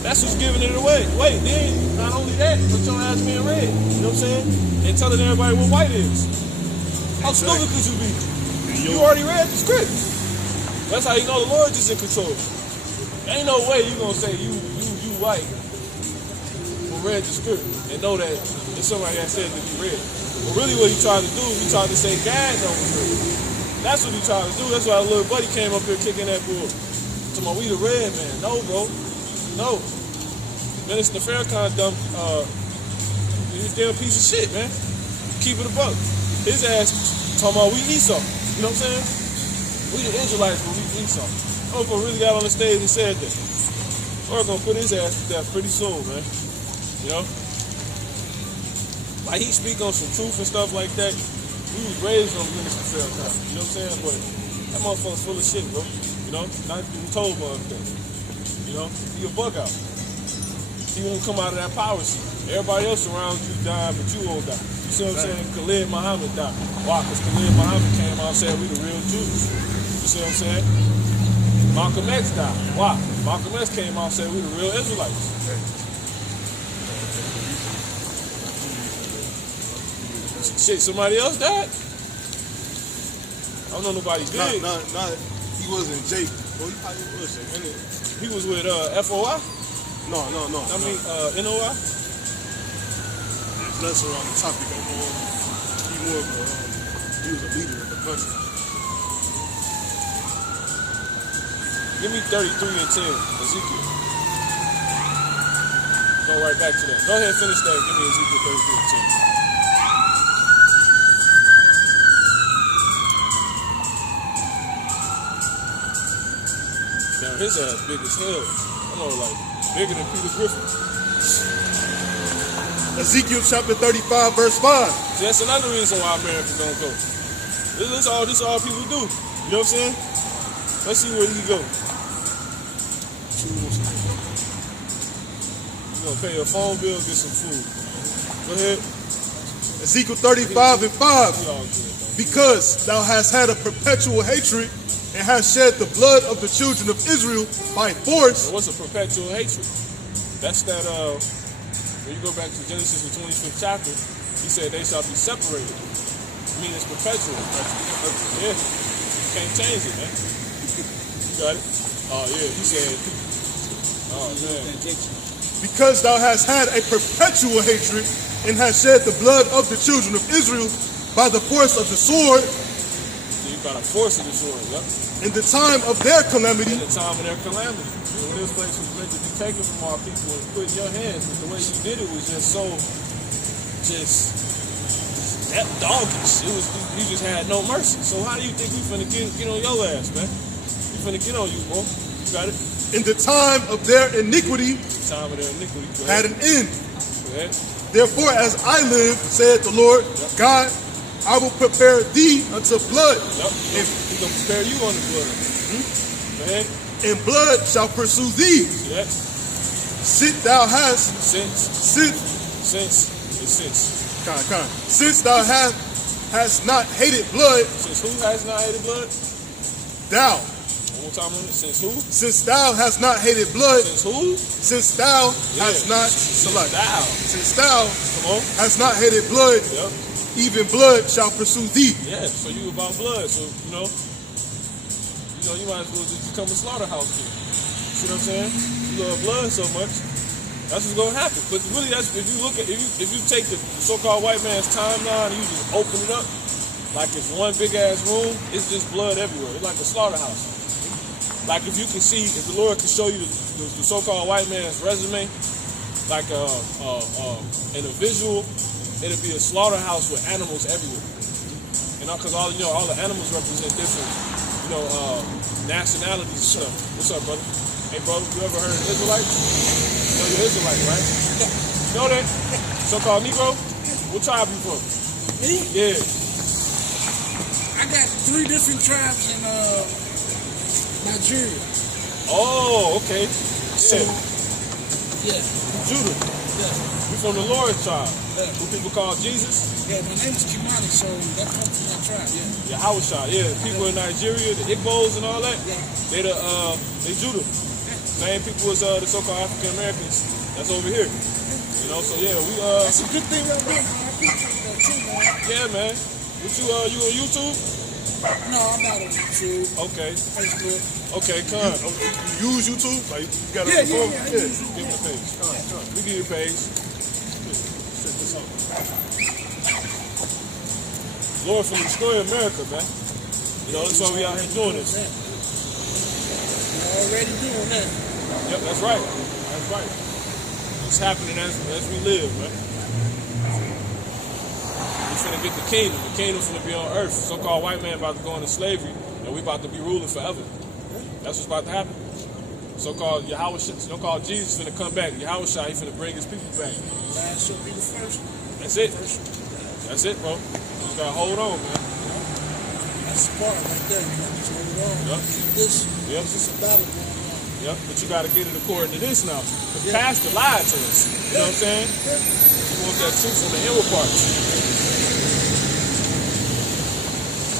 That's what's giving it away. Wait, then, not only that, but your ass being red. You know what I'm saying? And telling everybody what white is. How stupid could you be? You already read the script. That's how you know the Lord is in control. Ain't no way you gonna say you white who read the script and know that it's somebody that said that you read. But really what he tried to do, he tried to say God don't read. That's what he tried to do. That's why a little buddy came up here kicking that bull. Talking about we the red man. No, bro. No. Minister Farrakhan dumb, he's a damn piece of shit, man. Keep it a buck. His ass talking about we Esau. You know what I'm saying? We the Israelites, but we Esau. Oprah really got on the stage and said that. We're gonna put his ass to death pretty soon, man. You know? Like he speak on some truth and stuff like that. We was raised on Minister Farrakhan. You know what I'm saying? But that motherfucker's full of shit, bro. You know? Not even told motherfucker. You know? He a bug out. He won't come out of that power seat. Everybody else around you died, but you won't die. You see what I'm saying? Khalid Muhammad died. Why? Because Khalid Muhammad came out and said we the real Jews. You see what I'm saying? Malcolm X died. Why? Malcolm X came out and said we the real Israelites. Shit, somebody else died? I don't know nobody did. Not, he wasn't Jake. Well, he probably was. He was with FOI? No. I mean, NOI? It's less around the topic of he was a leader of the country. Give me 33 and 10, Ezekiel. Go right back to that. Go ahead and finish that. Give me Ezekiel 33 and 10. Now his ass big as hell. I know, like bigger than Peter Griffin. Ezekiel chapter 35, verse 5. See, that's another reason why America don't go. This is all people do. You know what I'm saying? Let's see where he go. You gonna pay your phone bill, get some food. Go ahead. Ezekiel 35 and 5. Because thou hast had a perpetual hatred and hast shed the blood of the children of Israel by force. What's a perpetual hatred? That's that, when you go back to Genesis, the 25th chapter, he said they shall be separated. I mean, it's perpetual. Yeah. You can't change it, man. You got it? Oh, yeah. He said, oh, man. Because thou hast had a perpetual hatred and hast shed the blood of the children of Israel by the force of the sword. You got a force of the sword, yep. In the time of their calamity. In the time of their calamity. When this place was meant to be taken from our people and put in your hands, but the way you did it was just so, that doggish. It was, you just had no mercy. So how do you think we finna get on your ass, man? We finna get on you, bro. You got it? In the time of their iniquity. The time of their iniquity. Had an end. Go ahead. Therefore, as I live, said the Lord, God, I will prepare thee unto blood. Yep. He's going to prepare you on the blood. Go ahead. And blood shall pursue thee. Yes. Since thou hast. Since. Since thou hast not hated blood. Since who has not hated blood? Thou. One more time on it. Since who? Since thou hast not hated blood. Since who? Since thou hast not. Select. Thou. Since thou Come on. hast not hated blood. Yep. Even blood shall pursue thee. Yeah, so you about blood. So, you might as well just become a slaughterhouse kid. See what I'm saying? You love blood so much, that's what's gonna happen. But really, that's if you look at if you take the so-called white man's timeline and you just open it up, like it's one big ass room, it's just blood everywhere. It's like a slaughterhouse. Like if you can see, if the Lord can show you the so-called white man's resume, like in a visual, it'll be a slaughterhouse with animals everywhere. Because all the animals represent different, nationalities and stuff. What's up, brother? Hey, bro, you ever heard of Israelites? You know you're Israelite, right? You know that? So-called Negro? What tribe you from? Me? Yeah. I got 3 different tribes in Nigeria. Oh, okay. So, yeah. Judah. Yeah. You from the Lord's tribe. Yeah. Who people call Jesus? Yeah, my name's Kimani, so that comes from my tribe, yeah. Yahawashah, yeah. People in Nigeria, the Igbos and all that, they Judah. Same people as the so-called African Americans that's over here. So yeah, we That's a good thing right there, man. I appreciate that too, man. Yeah, man. What you on YouTube? No, I'm not on YouTube. Okay. Facebook. Okay, come. You use YouTube? Like you got Yeah. Give me the page. We give you a page. Check this out. Lord from destroy America, man. That's why we out here doing this. You're already doing that. Yep, that's right. That's right. It's happening as we live, man. We finna get the kingdom. The kingdom finna be on earth. So-called white man about to go into slavery, and we about to be ruling forever. That's what's about to happen. So-called Yahawashah, so-called Jesus finna come back. Yahawashah, he finna bring his people back. Last shall be the first. That's it. That's it, bro. Just gotta hold on, man. That's the part right there. You gotta just hold on. Yep. Keep this. Yep. This is a battle going on. Yep, but you got to get it according to this now. Because Pastor lied to us. You know what I'm saying? You want that truth from the inward parts.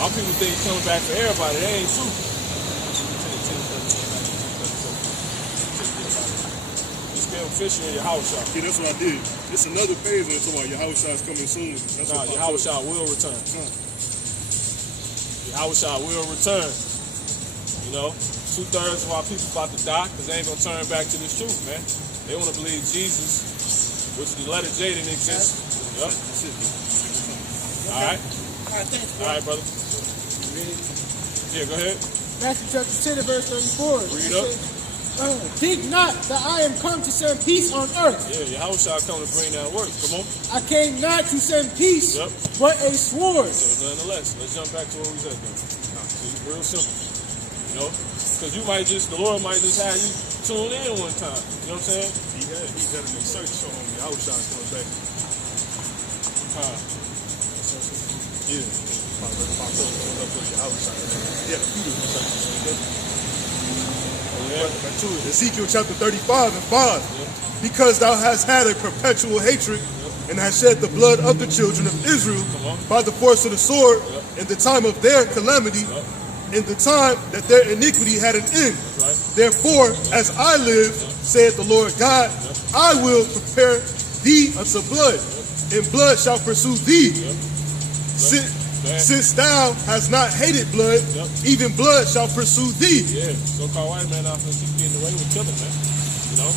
All people think he's coming back for everybody. That ain't true. Just be fishing in your house shop. Yeah, that's what I did. It's another page on talking about your house shop's coming soon. That's Nah, your house shop will return. Your house shop will return. You know, 2/3 of our people about to die because they ain't gonna turn back to this truth, man. They want to believe Jesus, which the letter J didn't exist. Yep. All right. All right, thanks, bro. All right, brother. Yeah, go ahead. Matthew chapter 10 and verse 34. Read up. Think not that I am come to send peace on earth. Yeah, your house shall come to bring that work. Come on. I came not to send peace, Yep. but a sword. So nonetheless, let's jump back to what we said though. It's real simple. You know? Because you might just, the Lord might just have you tune in one time. You know what I'm saying? He had an insertion on your house shop's coming back. Yeah. My brother up with your house shop. Yeah, a few different insertions. Back to it. Ezekiel chapter 35 and 5. Because thou hast had a perpetual hatred and hast shed the blood of the children of Israel by the force of the sword in the time of their calamity, in the time that their iniquity had an end. Therefore, as I live, saith the Lord God, I will prepare thee unto blood, and blood shall pursue thee. Since thou hast not hated blood, even blood shall pursue thee. Yeah, so-called white man out there keep getting away with killing, man. You know?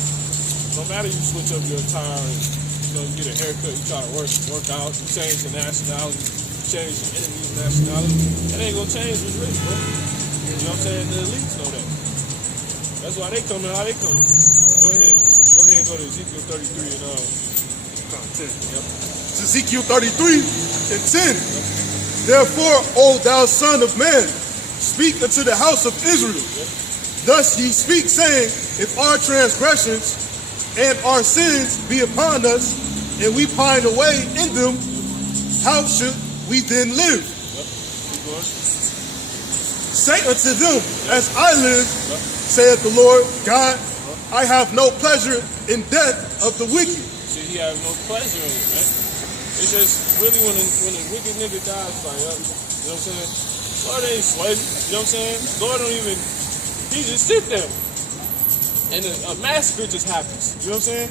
No matter you switch up your attire and, you know, you get a haircut, you try to work out, you change your nationality, you change your enemy's nationality, it ain't gonna change what's rich, bro. You know what I'm saying? The elites know that. That's why they come in how they come. Go ahead and go to Ezekiel 33 and 10. Yep. It's Ezekiel 33 and 10. Therefore, O thou son of man, speak unto the house of Israel. Thus ye speak, saying, if our transgressions and our sins be upon us, and we pine away in them, how should we then live? Say unto them, as I live, saith the Lord God, I have no pleasure in death of the wicked. See, he has no pleasure in it, man. It's just really when a wicked nigga dies, like, you know what I'm saying? Lord ain't sweating, you know what I'm saying? Lord don't even, he just sit there. And a massacre just happens, you know what I'm saying?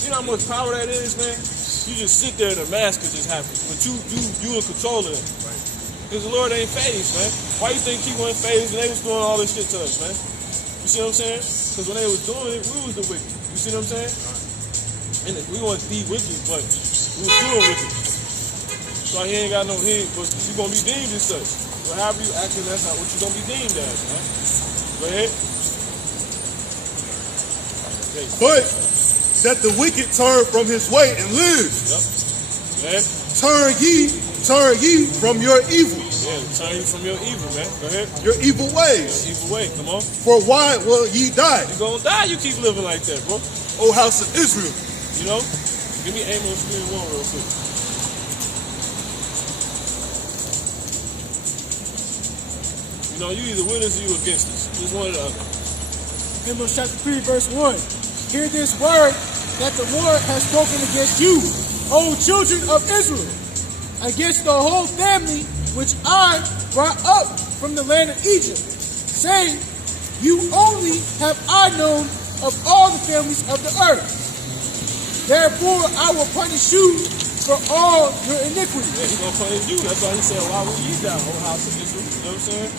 You know how much power that is, man? You just sit there and a massacre just happens. But you in control of it. Because the Lord ain't phased, man. Why you think he wasn't phased when they was doing all this shit to us, man? You see what I'm saying? Because when they was doing it, we was the wicked. You see what I'm saying? And we wasn't the wicked, but we was doing wicked. So he ain't got no head, but you gonna be deemed as such. So however you acting, that's not what you gonna be deemed as, man. Go ahead. Okay. But that the wicked turn from his way and live. Yep. Go ahead. Turn ye from your evil. Yeah, turn you from your evil, man. Go ahead. Your evil ways. Your evil way, come on. For why will ye die, You gonna die, you keep living like that, bro. O house of Israel? You know? Give me Amos 3:1 real quick. You know, you either with us or you against us. Just one or the other. Amos chapter 3, verse 1. Hear this word that the Lord has spoken against you, O children of Israel, against the whole family which I brought up from the land of Egypt, saying, you only have I known of all the families of the earth. Therefore I will punish you for all your iniquities. Yeah, he's gonna punish you. That's why he said, why will ye die, O house of Israel? You know what I'm saying?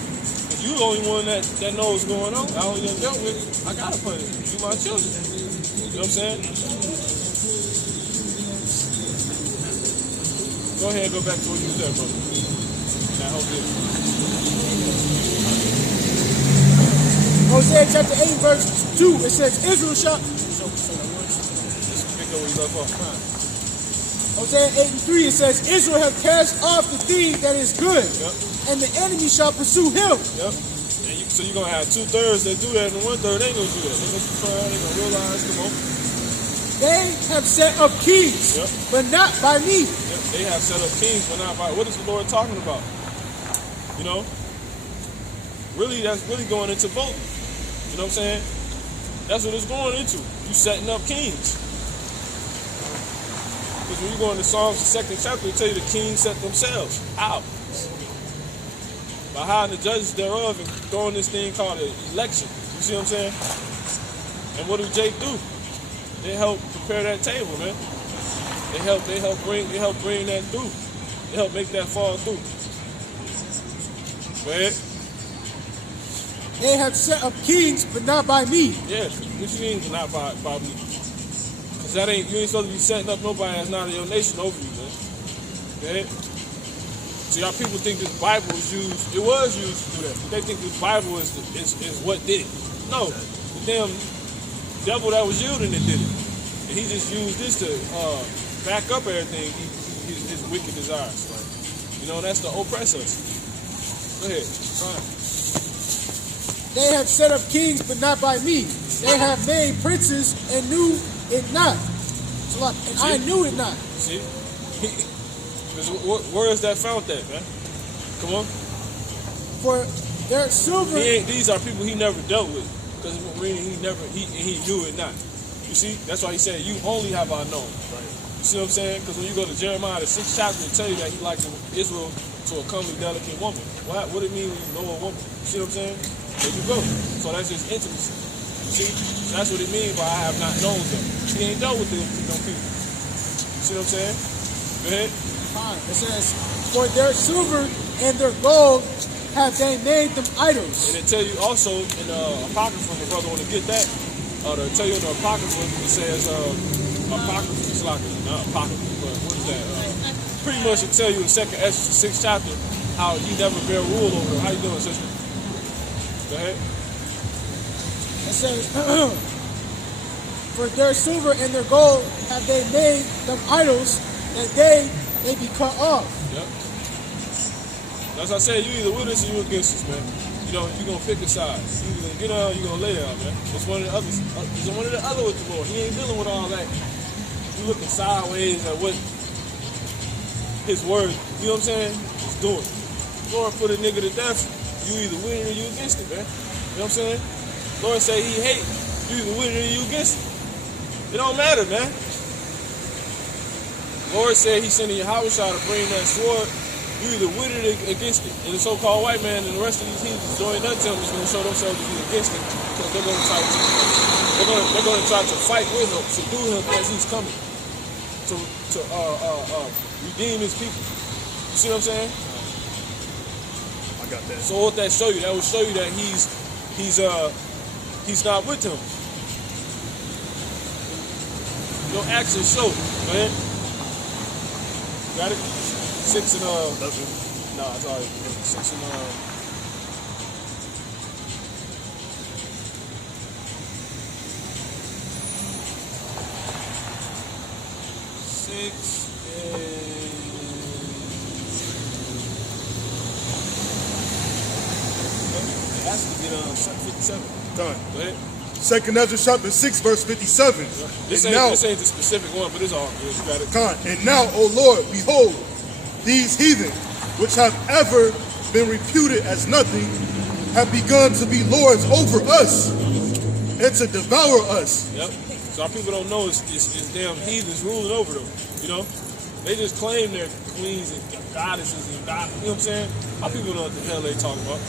Because you the only one that knows what's going on. I only done dealt with it. I gotta punish you. You my children. You know what I'm saying? Go ahead and go back to what you said, brother. And I hope this. Hosea chapter 8, verse 2, it says, Israel shall... Pick up where you left off. Hosea 8 and 3, it says, Israel hath cast off the thing that is good, and the enemy shall pursue him. Yep. So you're going to have 2/3 that do that, and 1/3 ain't going to do that. They're going to prefer, they're going to realize, come on. They have set up kings, but not by me. Yep. They have set up kings, but not by... What is the Lord talking about? You know? Really, that's really going into voting. You know what I'm saying? That's what it's going into. You setting up kings. Because when you go into Psalms, the 2nd chapter, it tell you the kings set themselves out. By hiding the judges thereof and throwing this thing called an election. You see what I'm saying? And what do Jake do? They help prepare that table, man. They help bring that through. They help make that fall through. Go ahead. They have set up kings, but not by me. Yeah, what you mean not by me? Because you ain't supposed to be setting up nobody that's not in your nation over you, man. Okay? So y'all people think this Bible was used, it was used to do that. But they think this Bible is what did it. No, the damn devil that was yielding it did it. And he just used this to back up everything, his wicked desires. Like, you know, that's to oppress us. Go ahead. They have set up kings, but not by me. They have made princes and knew it not. And I knew it not. See? Where is that found at, man? Come on. For their silver. These are people he never dealt with. Because he knew it not. You see? That's why he said, you only have I known. Right. You see what I'm saying? Because when you go to Jeremiah, the 6th chapter, it tell you that he likened Israel to a comely, delicate woman. What it mean when you know a woman? You see what I'm saying? There you go. So that's just intimacy. You see? That's what it means by I have not known them. He ain't dealt with them people. You see what I'm saying? Go ahead. It says, for their silver and their gold have they made them idols. And it tell you also in the Apocrypha, the brother want to get that, they'll tell you in the Apocrypha, it says, Apocrypha, it's like, not Apocrypha, but what is that? Pretty much it tell you in 2nd Ezra, the 6th chapter, how he never bear rule over them. How you doing, sister? Go ahead. It says, for their silver and their gold have they made them idols, that they may be cut off. Yep. As I said, you either with us or you against us, man. You know, you're going to pick a side. You're going to get down, you're going to lay down, man. It's one of the others. It's one of the other with the Lord. He ain't dealing with all that. You looking sideways at what his word, you know what I'm saying, is doing. Lord put a nigga to death, you either with it or you against it, man. You know what I'm saying? Lord say he hate, you either with it or you against it. It don't matter, man. Lord said he sending Yahweh to bring that sword. You either with it or against it. And the so-called white man and the rest of these heathens joined up to him is going to show themselves to be against it because they're going to try to fight with him, subdue him as he's coming to redeem his people. You see what I'm saying? I got that. So what that show you? That will show you that he's not with him. Your actions show, man. Got it? 6 and no, it's already 6 and 6 and it has to get 57. Done. Go ahead. 2nd Ezra chapter 6, verse 57. This ain't the specific one, but it's all good. You got it. Con. And now, O Lord, behold, these heathen, which have ever been reputed as nothing, have begun to be lords over us and to devour us. Yep. So our people don't know it's damn heathens ruling over them. You know, they just claim they're queens and goddesses and god. You know what I'm saying? Our people know what the hell they talking about.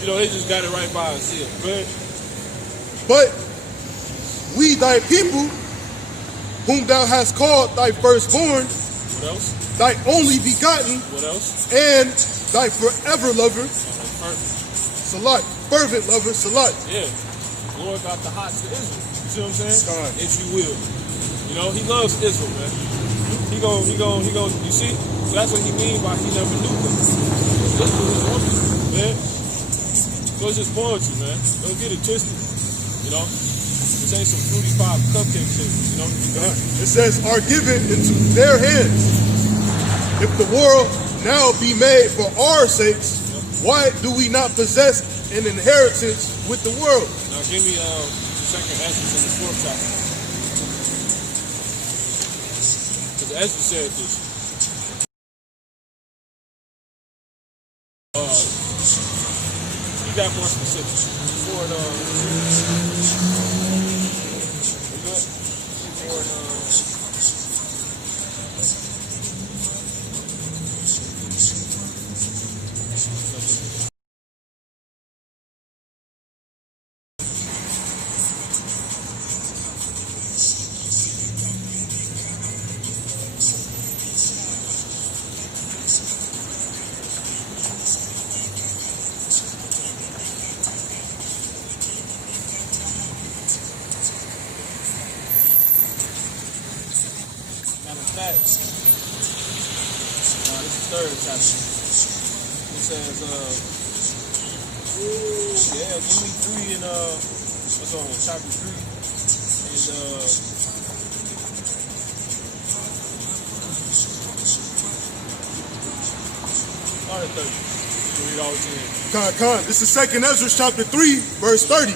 You know, they just got it right by us here. But we, thy people, whom thou hast called thy firstborn, what else? Thy only begotten, what else? And thy forever lover, Salat, fervent lover, Salat. Yeah, the Lord got the hots to Israel. You see what I'm saying? If you will, you know, he loves Israel, man. He go. You see, so that's what he means by he never knew them. Israel is woman, man. So it's just poetry, man. Don't get it twisted. You know, this ain't some fruity pop cupcake shit. You know, it says are given into their hands. If the world now be made for our sakes, why do we not possess an inheritance with the world? Now give me 2nd Ezra in the 4th chapter. Because Ezra said this. He got more specific. stats. This is third chapter. It says, yeah, give me 3 and what's on chapter 3 and start at 30. Read all the 10. This is 2nd Ezra chapter 3, verse 30.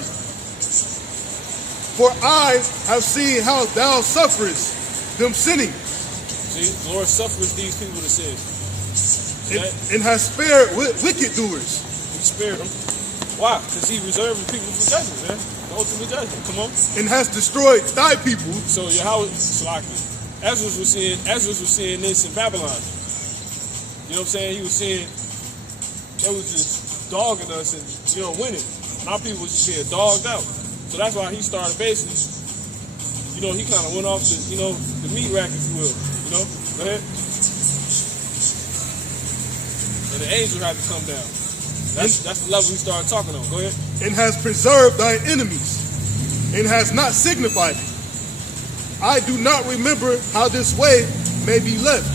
For I have seen how thou sufferest them sinning, See, the Lord suffers these people to sin. and has spared wicked doers. He spared them. Why? Because he reserved the people for judgment, man. The ultimate judgment. Come on. And has destroyed thy people. So Yahweh, Ezra was seeing this in Babylon. You know what I'm saying? He was seeing they was just dogging us and winning. And our people was just being dogged out. So that's why he started basically, he kind of went off the, the meat rack, if you will. Go ahead. And the angel had to come down. That's the level we started talking on. Go ahead. And has preserved thine enemies, and has not signified it. I do not remember how this way may be left.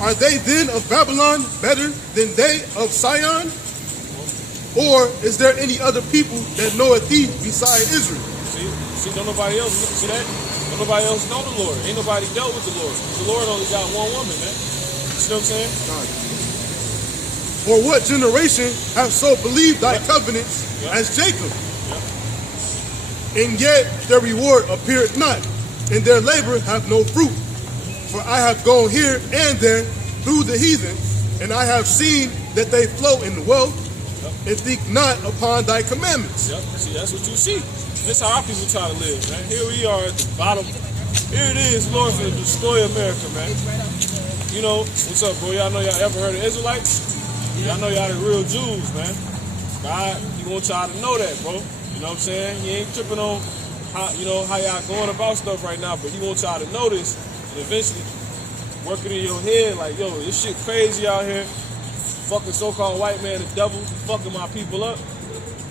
Are they then of Babylon better than they of Sion? Or is there any other people that knoweth thee beside Israel? See, don't nobody else see that? Don't nobody else know the Lord. Ain't nobody dealt with the Lord. The Lord only got one woman, man. You see what I'm saying? Or what generation have so believed thy covenants as Jacob? And yet their reward appeareth not, and their labor have no fruit. For I have gone here and there through the heathen, and I have seen that they flow in wealth, and think not upon thy commandments. Yep. See, that's what you see. This how our people try to live, man. Here we are at the bottom. Here it is, Lord, for destroy America, man. What's up, bro? Y'all know y'all ever heard of Israelites? Y'all know y'all the real Jews, man. God, he wants y'all to know that, bro. You know what I'm saying? He ain't tripping on how y'all going about stuff right now, but he wants y'all to know this, and eventually work it in your head like, yo, this shit crazy out here. Fucking so-called white man, the devil, fucking my people up,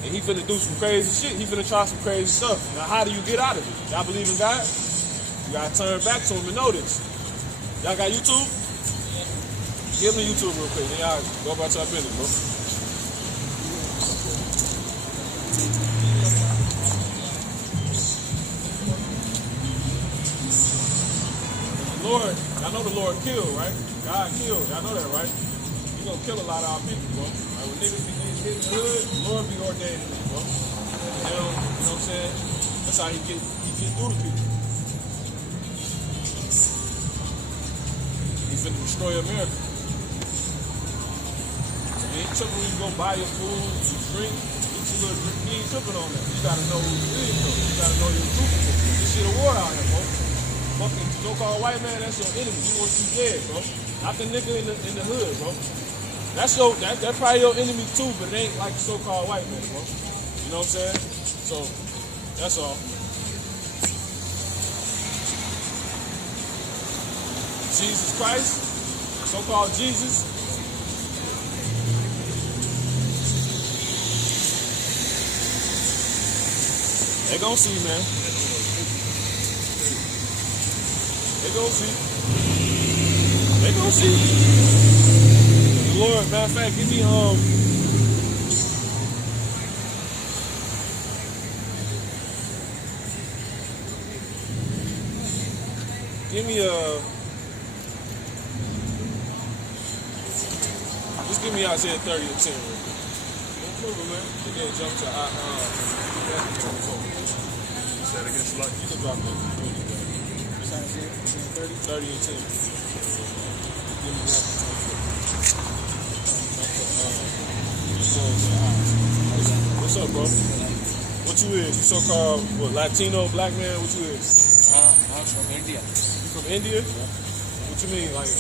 and he finna do some crazy shit. He finna try some crazy stuff. Now, how do you get out of it? Y'all believe in God? You gotta turn back to him and know this. Y'all got YouTube? Give me YouTube real quick, then y'all go about your business, bro. Lord, y'all know the Lord killed, right? God killed. Y'all know that, right? He gonna kill a lot of our people, bro. Like when niggas be hitting the hood, the Lord be ordaining them, bro. You know what I'm saying? That's how he get through to people. He finna destroy America. So he ain't tripping when you go buy your food, you drink, eat your little drink. He ain't tripping on that. You gotta know who you is, though. You gotta know your truth. This shit a war out here, bro. Fucking so-called white man, that's your enemy. He wants you dead, bro. Not the nigga in the hood, bro. That's probably your enemy too, but it ain't like the so-called white man, bro. You know what I'm saying? So, that's all. Jesus Christ, so-called Jesus. They gon' see, man. They gon' see. They gon' see. The Lord, matter of fact, give me just give me Isaiah 30 and 10 real quick. No problem, man. And then jump to Matthew 24. You said against luck. You can drop that. 30 and 10. Give me Matthew 24. What's up, bro? What you is? You so-called Latino, black man? What you is? I'm from India. You from India? Yeah. What you mean, like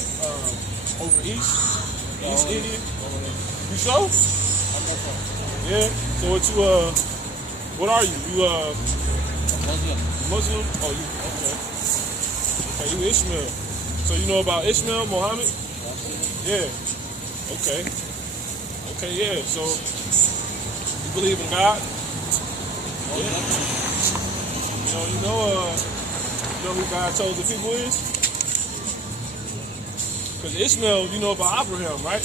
over east? East India? You sure? I'm not from. Yeah. So what are you? You Muslim. Muslim? Oh, you okay? Okay, you Ishmael. So you know about Ishmael, Muhammad? Yeah. Okay. Okay, yeah. So you believe in God? Yeah. You know who God chose the people is? Because Ishmael, you know about Abraham, right?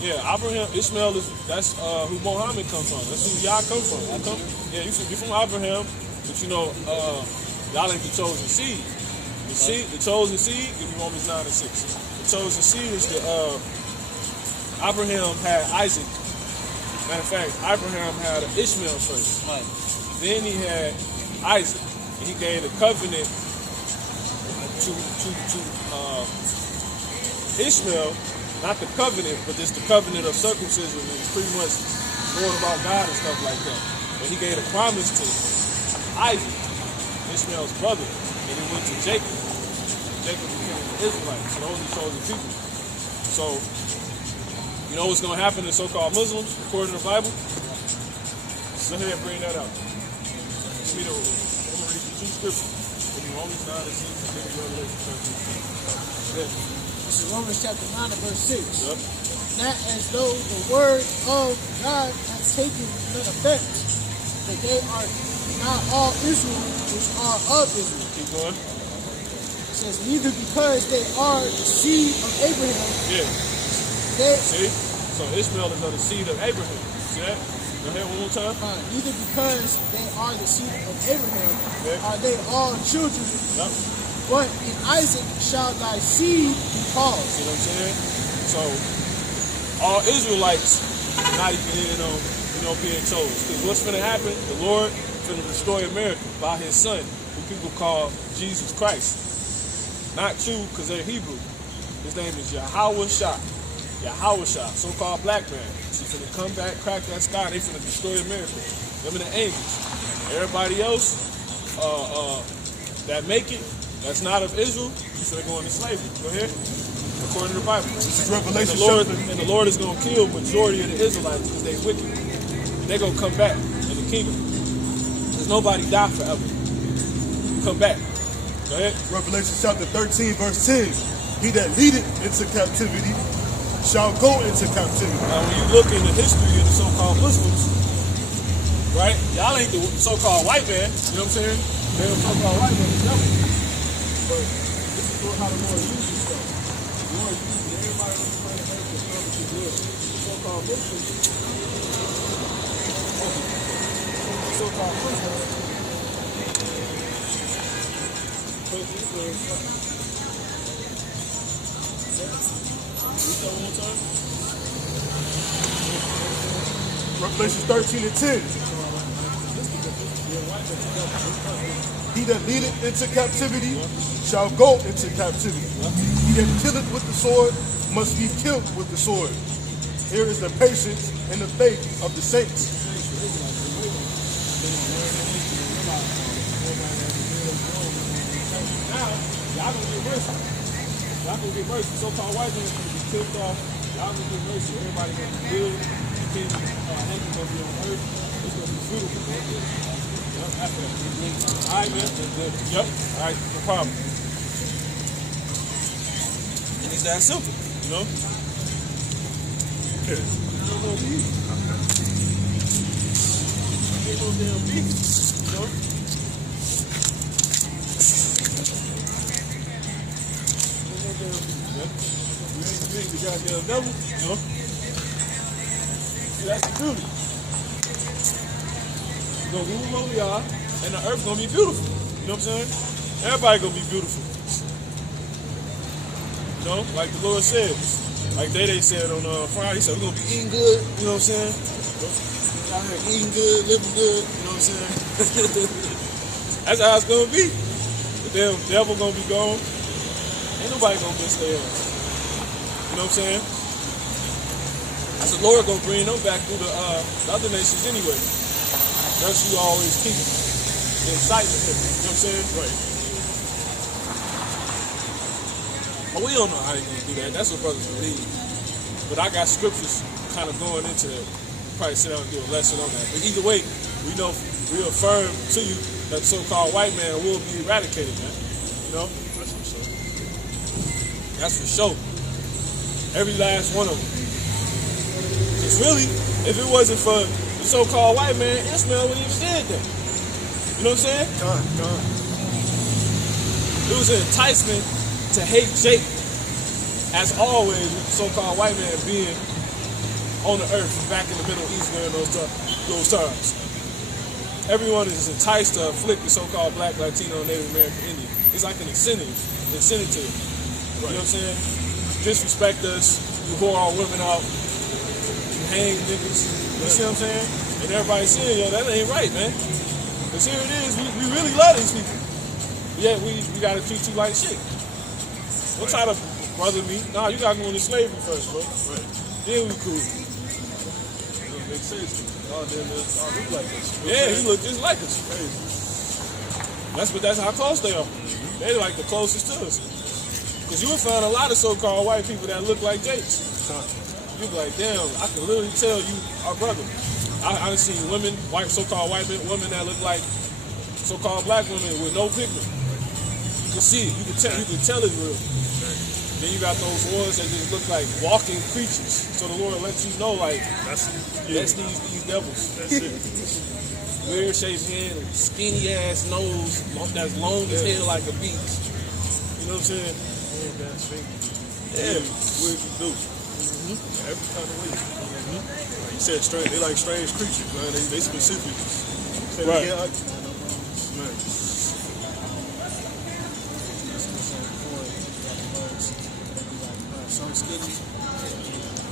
Yeah, Abraham, Ishmael that's who Muhammad comes from. That's who y'all come from. You're from Abraham, but you know, y'all ain't the chosen seed. The chosen seed, give me Romans 9 and 6. The chosen seed is Abraham had Isaac. Matter of fact, Abraham had Ishmael first. Right. Then he had Isaac. And he gave a covenant to Ishmael, not the covenant, but just the covenant of circumcision. It was pretty much going about God and stuff like that. But he gave a promise to Isaac, Ishmael's brother, and he went to Jacob. Jacob became the Israelites, so those are chosen people. So, you know what's going to happen to so-called Muslims, according to the Bible? Go ahead and bring that out. I'm going to read you two scriptures. Romans 9 and 6, and then Revelation 13. This is Romans chapter 9 and verse 6. Yep. Not as though the word of God has taken none effect, that they are not all Israel which are of Israel. Keep going. It says, neither because they are the seed of Abraham. Yeah. They, see? So Ishmael is of the seed of Abraham. See that? Go ahead one more time. Neither because they are the seed of Abraham are they all children. Yep. But in Isaac shall thy seed be called. See what I'm saying? So all Israelites not even being chosen. Because what's going to happen? The Lord is going to destroy America by his son, who people call Jesus Christ. Not you, because they're Hebrew. His name is Yahweh Shah, so-called black man. He's going to come back, crack that sky, and they're going to destroy America. Them and the angels. Everybody else that make it, that's not of Israel, he's going to go into slavery. Go ahead. According to the Bible. This is Revelation. And the Lord is going to kill the majority of the Israelites because they're wicked. They're going to come back in the kingdom. Because nobody died forever. Come back. Go ahead. Revelation chapter 13, verse 10. He that leadeth into captivity shall go into captivity. Now, when you look into history of the so-called Muslims, right? Y'all ain't the so-called white man. You know what I'm saying? They're the so-called white man. The devil. But this is how the Lord uses stuff. The Lord uses everybody on the planet Earth to come to good. The so-called Muslims. The so-called Muslims. Revelation 13 and 10. He that leadeth into captivity shall go into captivity. He that killeth with the sword must be killed with the sword. Here is the patience and the faith of the saints. Now, y'all gonna get mercy. Y'all gonna get mercy. So-called white men gonna be tipped off. Y'all gonna get mercy. Everybody gonna be good. The kingdom, heaven gonna be on earth. It's gonna be beautiful. Yep, after that. All right, man. Yep. All right, no problem. And it's that simple, you know? Okay. Ain't no beef. Ain't no damn beef, you know? The goddamn devil, you know? See, that's the beauty. We're gonna move where we are, and the earth's gonna be beautiful. You know what I'm saying? Everybody gonna be beautiful. You know, like the Lord said, like they said on Friday, he said we're gonna be eating good, you know what I'm saying? Out here eating good, living good, you know what I'm saying? That's how it's gonna be. The damn devil gonna be gone. Ain't nobody gonna miss their ass. You know what I'm saying? That's the Lord gonna bring them back through the other nations anyway. That's you always keep the excitement here. You know what I'm saying? Right. But we don't know how they're gonna do that. That's what brothers believe. But I got scriptures kind of going into that. Probably sit down and do a lesson on that. But either way, we know we affirm to you that so-called white man will be eradicated, man. You know? That's for sure. That's for sure. Every last one of them. Because really, if it wasn't for the so-called white man, Ishmael wouldn't even did that. You know what I'm saying? Done. It was an enticement to hate Jacob. as always, with the so-called white man being on the earth back in the Middle East during those times. Everyone is enticed to afflict the so-called black, Latino, Native American Indian. It's like an incentive to it. You know what I'm saying? Disrespect us, you whore our women out, you hang niggas, you see what I'm saying? And everybody's saying, yo, that ain't right, man. Because here it is, we really love these people. Yet we gotta treat you like shit. Don't try to brother me. Nah, you gotta go into slavery first, bro. Right. Then we cool. It makes sense. All look like us. Yeah, he look just like us. Crazy. That's how close they are. They like the closest to us. Because you will find a lot of so-called white people that look like Jakes. You be like, damn, I can literally tell you our brother. I done seen women, so-called white women that look like so-called black women with no pigment. You can see it. You can tell it's real. Then you got those ones that just look like walking creatures. So the Lord lets you know, like, that's these devils. That's it. Weird shaped head, skinny ass nose, that's long as hell like a beach. You know what I'm saying? Yeah, weird you do. Every kind of way. Like you said, strange. They like strange creatures, man. They specific. Right. Man. So skinny,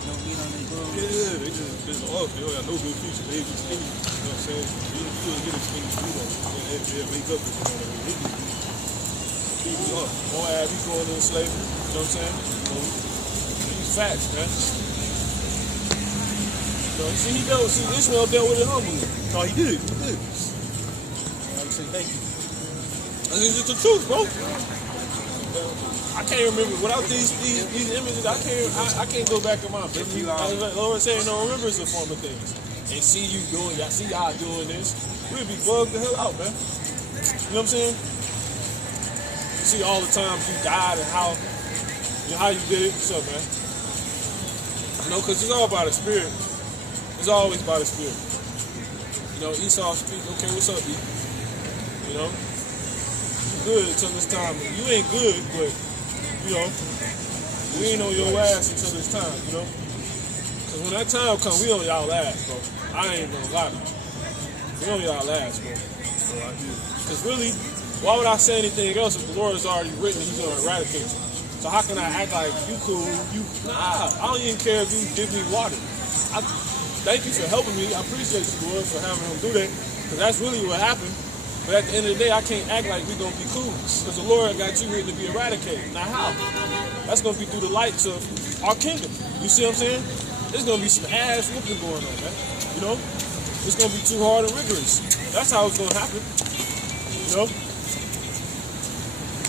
no meat on their bones. Yeah, they just off. They don't got no good features. They just skinny. You know what I'm saying? You don't get a skinny food on. They make up for it. They keep you off. Don't have you going into slavery. You know what I'm saying? These facts, man. You know, see, Ishmael dealt with it humbly. No, he did. I say thank you. It's just the truth, bro. I can't remember without these images. I can't go back in my memory. The Lord saying, no, remembrance of former things, and see y'all doing this. We'd be bugged the hell out, man. You know what I'm saying? You see all the times you died and how you did it. What's up, man? You know, because it's all about the spirit. It's always about the spirit. You know, Esau speaks. Okay, what's up, E? You know, you good until this time. You ain't good, but you know, we ain't on your ass until this time. You know, because when that time comes, we on y'all ass, bro. I ain't gonna lie to you. We on y'all ass, bro. Because really, why would I say anything else if the Lord has already written He's gonna eradicate you? So how can I act like you cool? I don't even care if you give me water. Thank you for helping me. I appreciate you, Lord, for having him do that. Because that's really what happened. But at the end of the day, I can't act like we're going to be cool. Because the Lord got you here to be eradicated. Now how? That's going to be through the lights of our kingdom. You see what I'm saying? There's going to be some ass whooping going on, man. You know? It's going to be too hard and rigorous. That's how it's going to happen. You know?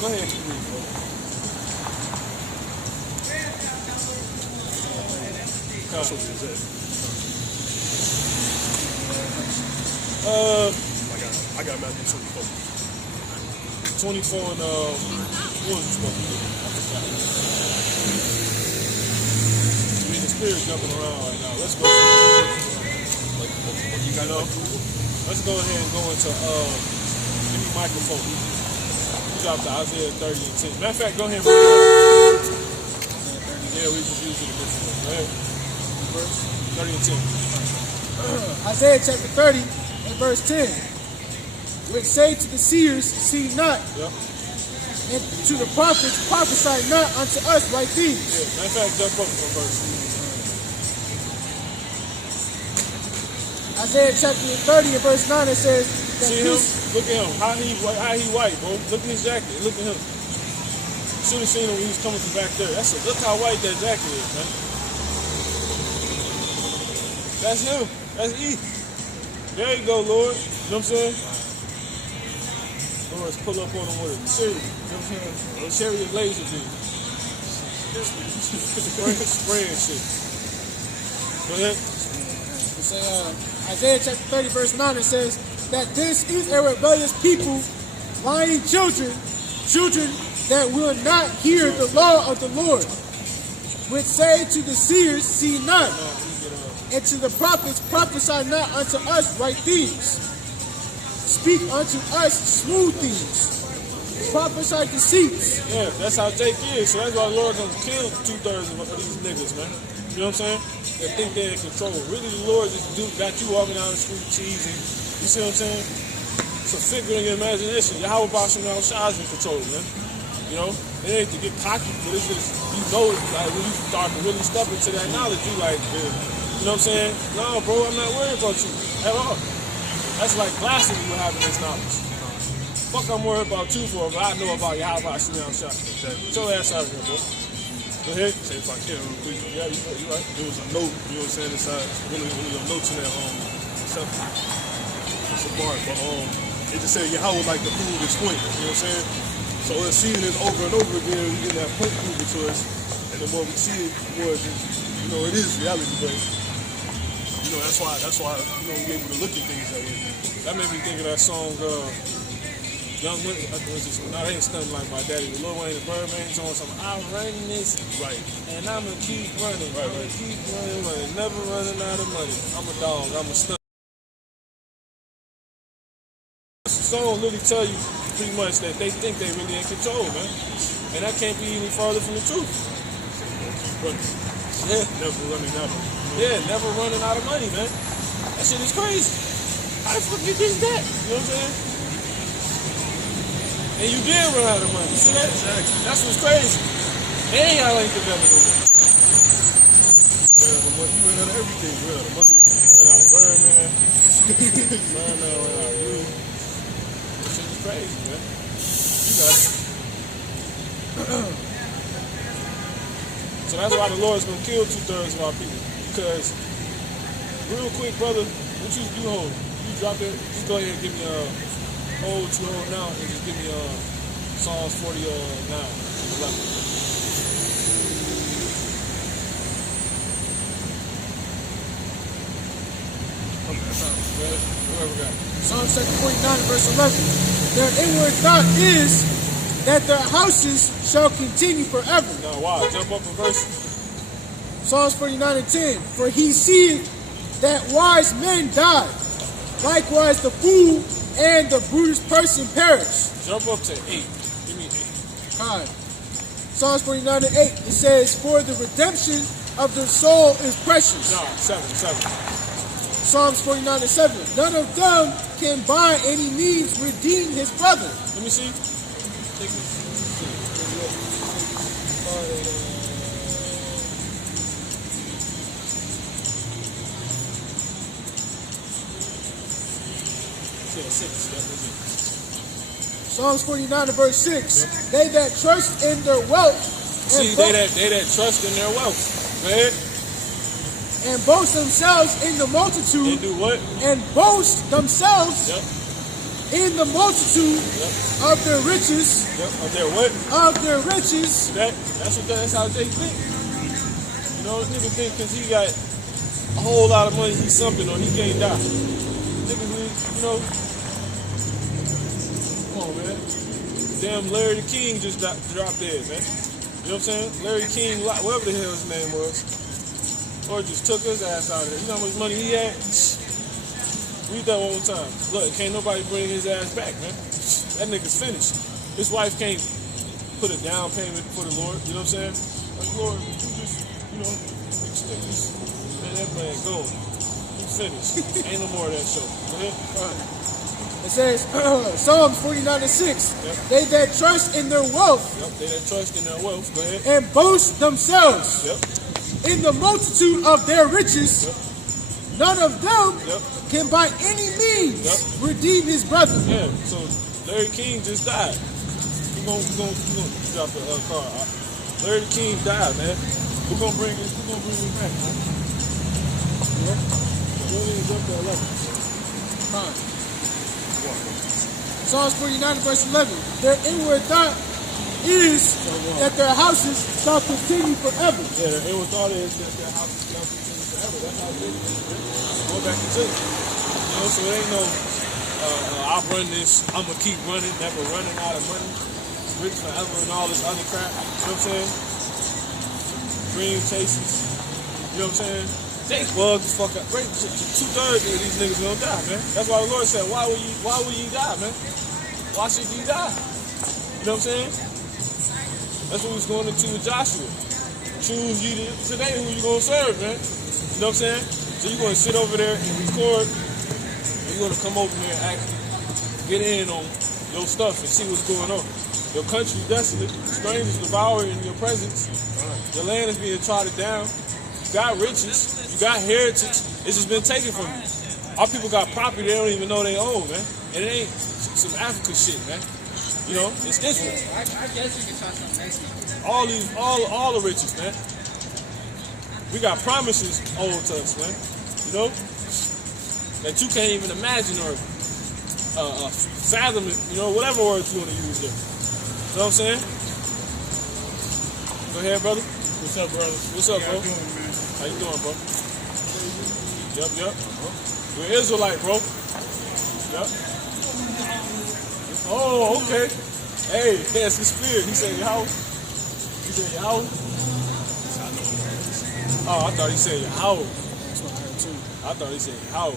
Go ahead and read, bro. That's what it is. I got Matthew 24. 24 and what was it supposed to be? I mean, the spirit's jumping around right now. Let's go. You got Let's go ahead and go into give me microphone. You dropped the Isaiah 30 and 10. Matter of fact, go ahead and bring it up. Yeah, we just use it a different way. Go ahead. Verse 30 and 10. Isaiah chapter 30 and verse 10. Which say to the seers, see not, Yep. and to the prophets, prophesy not unto us like these. Yeah, matter of fact, jump up one verse. Isaiah chapter 30 and verse 9, it says that See him? this, Look at him. How he white, bro. Look at his jacket. Look at him. You should have seen him when he was coming from back there. Look how white that jacket is, man. That's him. That's E. There you go, Lord. You know what I'm saying? Lord's pull up on him with a cherry. You know what I'm saying? A cherry of laser beam. Spraying shit. Go ahead. it say, Isaiah chapter 30 verse 9, it says that this is a rebellious people, lying children that will not hear the law of the Lord, which say to the seers, see not, and to the prophets, prophesy not unto us right things. Speak unto us smooth things. prophesy deceits. Yeah, that's how Jake is. So that's why the Lord gonna kill 2/3 of these niggas, man. You know what I'm saying? They think they're in control. Really, the Lord just got you walking down the street cheesy. You see what I'm saying? It's a figure in your imagination. Yahweh Basham Shah's in control, man. You know? It ain't to get cocky, but it's just, you know, like when you start to really step into that knowledge, you like, you know what I'm saying? No, bro, I'm not worried about you at all. That's like blasphemy with having this knowledge. Fuck, I'm worried about you for, but I know about Yahweh Basham Shah. Get your ass out of here, bro. Go ahead. Say if I can real quick. Yeah, you right. There was a note, you know what I'm saying, inside one of your notes in that except it's a bar, but it just said Yahweh like to prove his point, you know what I'm saying? So us seeing this over and over again, we getting that point proven to us, and the more we see it, the more it is reality, but that's why we able to look at things that way. That made me think of that song, Young Money. That ain't something like my daddy. Lil Wayne and Birdman song, something. I'm running this, right, and I'ma keep running, right. Keep running, never running out of money. I'm a dog, I'm a stunt. This song literally tell you pretty much that they think they really in control, man, and that can't be any further from the truth. Yeah, never running out of money. Yeah, never running out of money, man. That shit is crazy. How the fuck you think that? You know what I'm saying? And you did run out of money. See that? Exactly. That's what's crazy. And y'all ain't together no more. You ran out of everything. You ran out of money. You ran out of Birdman. ran out of you. That shit is crazy, man. You got it. So that's why the Lord's gonna kill 2/3 of our people. Because, real quick, brother, what you hold? You drop it. Just go ahead and give me hold what you hold now, and just give me Psalms 49, 11. Whoever got it. Psalms 49, verse 11. Their inward thought is that their houses shall continue forever. Now, wow, jump up a verse. Psalms 49 and 10. For he seeth that wise men die, likewise the fool and the brutish person perish. Jump up to 8. Give me 8. All right. Psalms 49 and 8. It says, for the redemption of the soul is precious. No, 7. Psalms 49 and 7. None of them can by any means redeem his brother. Let me see. Take Psalms 49 and verse 6. They that trust in their wealth. See, they that trust in their wealth. Go ahead. And boast themselves in the multitude. They do what? And boast themselves in the multitude of their riches. Of their what? Of their riches. That's how they think. You know, nigga think because he got a whole lot of money, he's something, or he can't die. Niggas, you know. Come on, man. Damn, Larry the King just dropped dead, man. You know what I'm saying? Larry King, whatever the hell his name was. Or just took his ass out of there. You know how much money he had? Read that one more time. Look, can't nobody bring his ass back, man. That nigga's finished. His wife can't put a down payment for the Lord. You know what I'm saying? Like, Lord, you just, extend this. Man, that man go. He's finished. Ain't no more of that show. Go ahead. All right. It says, Psalms 49 and 6. They that trust in their wealth. They that trust in their wealth. Go ahead. And boast themselves. In the multitude of their riches, none of them can by any means redeem his brother. Yeah, so Larry King just died. We're gonna drop the car. Larry King died, man. We're gonna bring him back, man. We're gonna jump to 11. Fine. Psalms 49 verse 11. Their inward thought is that their houses shall continue forever. Yeah, their inward thought is that their houses shall continue forever. That's how they go back to it. You know, so it ain't no I'll run this, I'm gonna keep running, never running out of money, rich forever and all this other crap. You know what I'm saying? Dream chases. You know what I'm saying? Jake bugs the fuck up. 2/3 of these niggas gonna die, man. That's why the Lord said, why will you die, man? Why should you die? You know what I'm saying? That's what he's going into with Joshua. Choose ye today who you going to serve, man. You know what I'm saying? So you're going to sit over there and record. And you're going to come over here and get in on your stuff and see what's going on. Your country desolate. Strangers devour in your presence. Your land is being trodden down. You got riches. You got heritage. It's just been taken from you. Our people got property they don't even know they own, man. And it ain't some African shit, man. You know, it's this one. I guess you can try some Mexican. All the riches, man. We got promises owed to us, man. You know, that you can't even imagine or fathom it. You know, whatever words you want to use there. You know what I'm saying? Go ahead, brother. What's up, brother? What's up, bro? How you doing, bro? Yep. You're an Israelite, bro. Yep. Oh, okay. Hey, that's the spirit. He said your house. He said your house. Oh, I thought he said your house. That's what I heard too. I thought he said your house.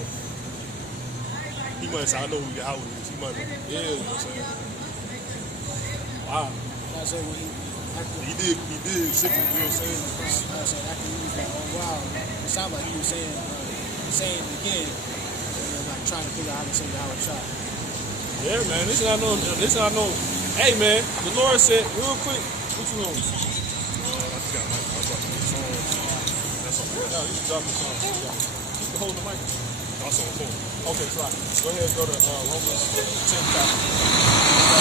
He might say, I know who your house is. He might know. Yeah. You know what I'm saying? Wow. I said when He did sick, you know what I'm saying? I said after he was like, oh wow, it sounded like he was saying it again, and then like trying to figure out how to say the Howard shot. Yeah, man. This is not no. Hey, man. The Lord said, real quick, what you want? I just got my song. That's all right. No, you can drop the song. Keep the holding the mic. That's on the phone. Okay, try. Go ahead, go to Romans 10 chapter.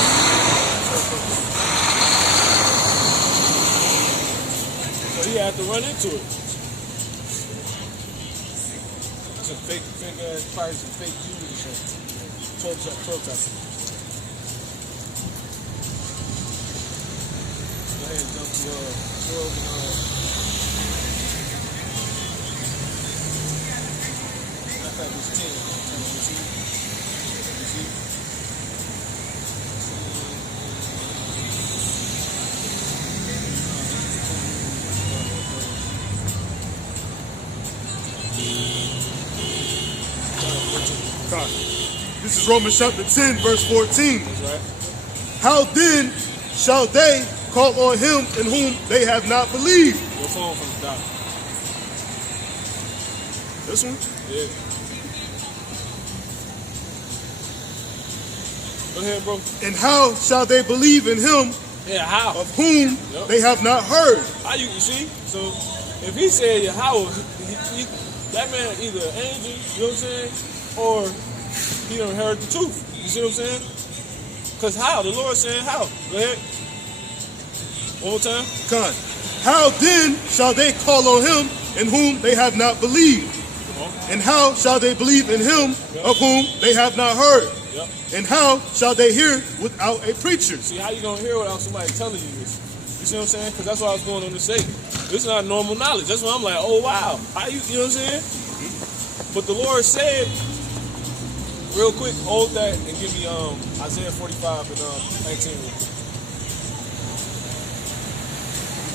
So he had to run into it. Some fake ass Christ and fake Jews and shit. 12 chapter. Go ahead and jump to 12 and I thought it was 10. You see? God. This is Romans chapter 10, verse 14. That's right. How then shall they call on him in whom they have not believed? Your phone from the doctor. This one? Yeah. Go ahead, bro. And how shall they believe in him Yeah, how? of whom Yep. they have not heard? How you see? So if he said Yahweh, that man either an angel, you know what I'm saying, or he done heard the truth. You see what I'm saying? Because how? The Lord saying how? Go ahead. One more time. God. How then shall they call on him in whom they have not believed? Come on. And how shall they believe in him of whom they have not heard? Yep. And how shall they hear without a preacher? See, how you gonna hear without somebody telling you this? You see what I'm saying? Because that's what I was going on to say. This is not normal knowledge. That's why I'm like, oh wow. How you know what I'm saying? But the Lord said, real quick, hold that and give me Isaiah 45 and 19.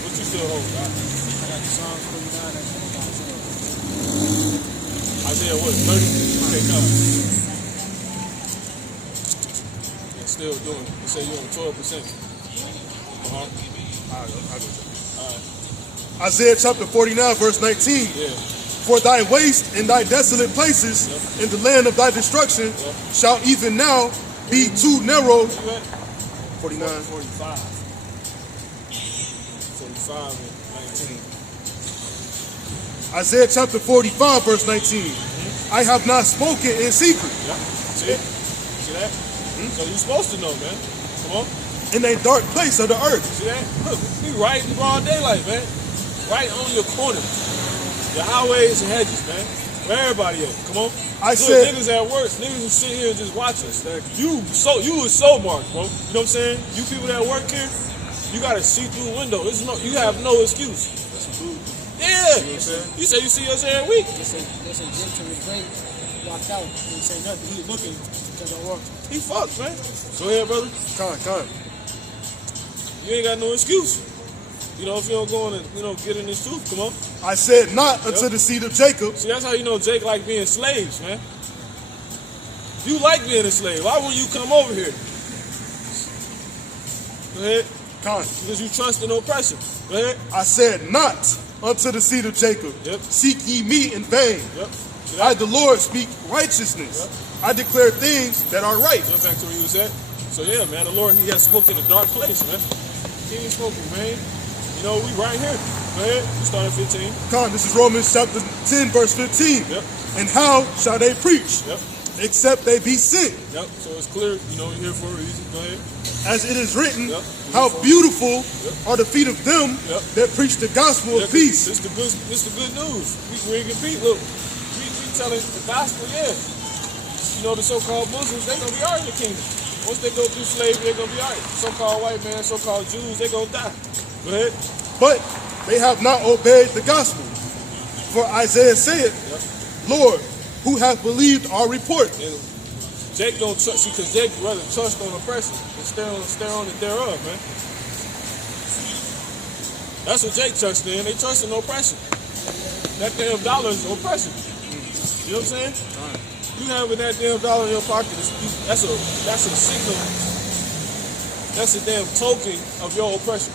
What you still hold? I got the Psalms 49 and Isaiah what? 30? Okay, come. And still doing it. You say you're on 12%. I'll go. Alright. Isaiah chapter 49, verse 19. Yeah. For thy waste and thy desolate places in the land of thy destruction shall even now be too narrow. You at? 49. 45 and 19. Isaiah chapter 45, verse 19. I have not spoken in secret. Yeah. See? See that? So you're supposed to know, man. Come on. In a dark place of the earth. See that? Look, we right in broad daylight, man. Right on your corner. Your highways and hedges, man. Where everybody at? Come on. I Look, said- niggas at work. Niggas who sit here and just watch us. You was so marked, bro. You know what I'm saying? You people that work here, you got a see-through window. You have no excuse. Yeah. You know what I'm saying? You say you see us every week. They say Jim to his great walked out. He didn't say nothing. He was looking because I walked. He fucked, man. Go ahead, brother. Con. You ain't got no excuse. You know, if you don't go in and, get in this truth, come on. I said not unto the seed of Jacob. See, that's how you know Jake like being slaves, man. You like being a slave. Why wouldn't you come over here? Go ahead. Con. Because you trust in oppression. Go ahead. I said not unto the seed of Jacob, Yep. seek ye me in vain. Yep. I, the Lord, speak righteousness. I declare things that are right. Jump back to where you was at. So yeah, man, the Lord, he has spoken in a dark place, man. He ain't spoken, man. You know, we right here. Go ahead. You start at 15. Con, this is Romans chapter 10, verse 15. Yep. And how shall they preach? Yep. Except they be sent. Yep. So it's clear, you know, you're here for a reason. Go ahead. As it is written, Yep. how beautiful are the feet of them Yep. that preach the gospel Yeah, of peace. This the good news. We can repeat, look. We telling the gospel, yeah. You know, the so-called Muslims, they gonna be all right in the kingdom. Once they go through slavery, they gonna be all right. So-called white man, so-called Jews, they gonna die. Go ahead. But they have not obeyed the gospel. For Isaiah said, Lord, who hath believed our report? And Jake don't trust, see, because Jake rather trust on oppression and stare on it thereof, man. That's what Jake trusts in. They trust in oppression. That damn dollar is oppression. You know what I'm saying? You having that damn dollar in your pocket, that's a signal. That's a damn token of your oppression.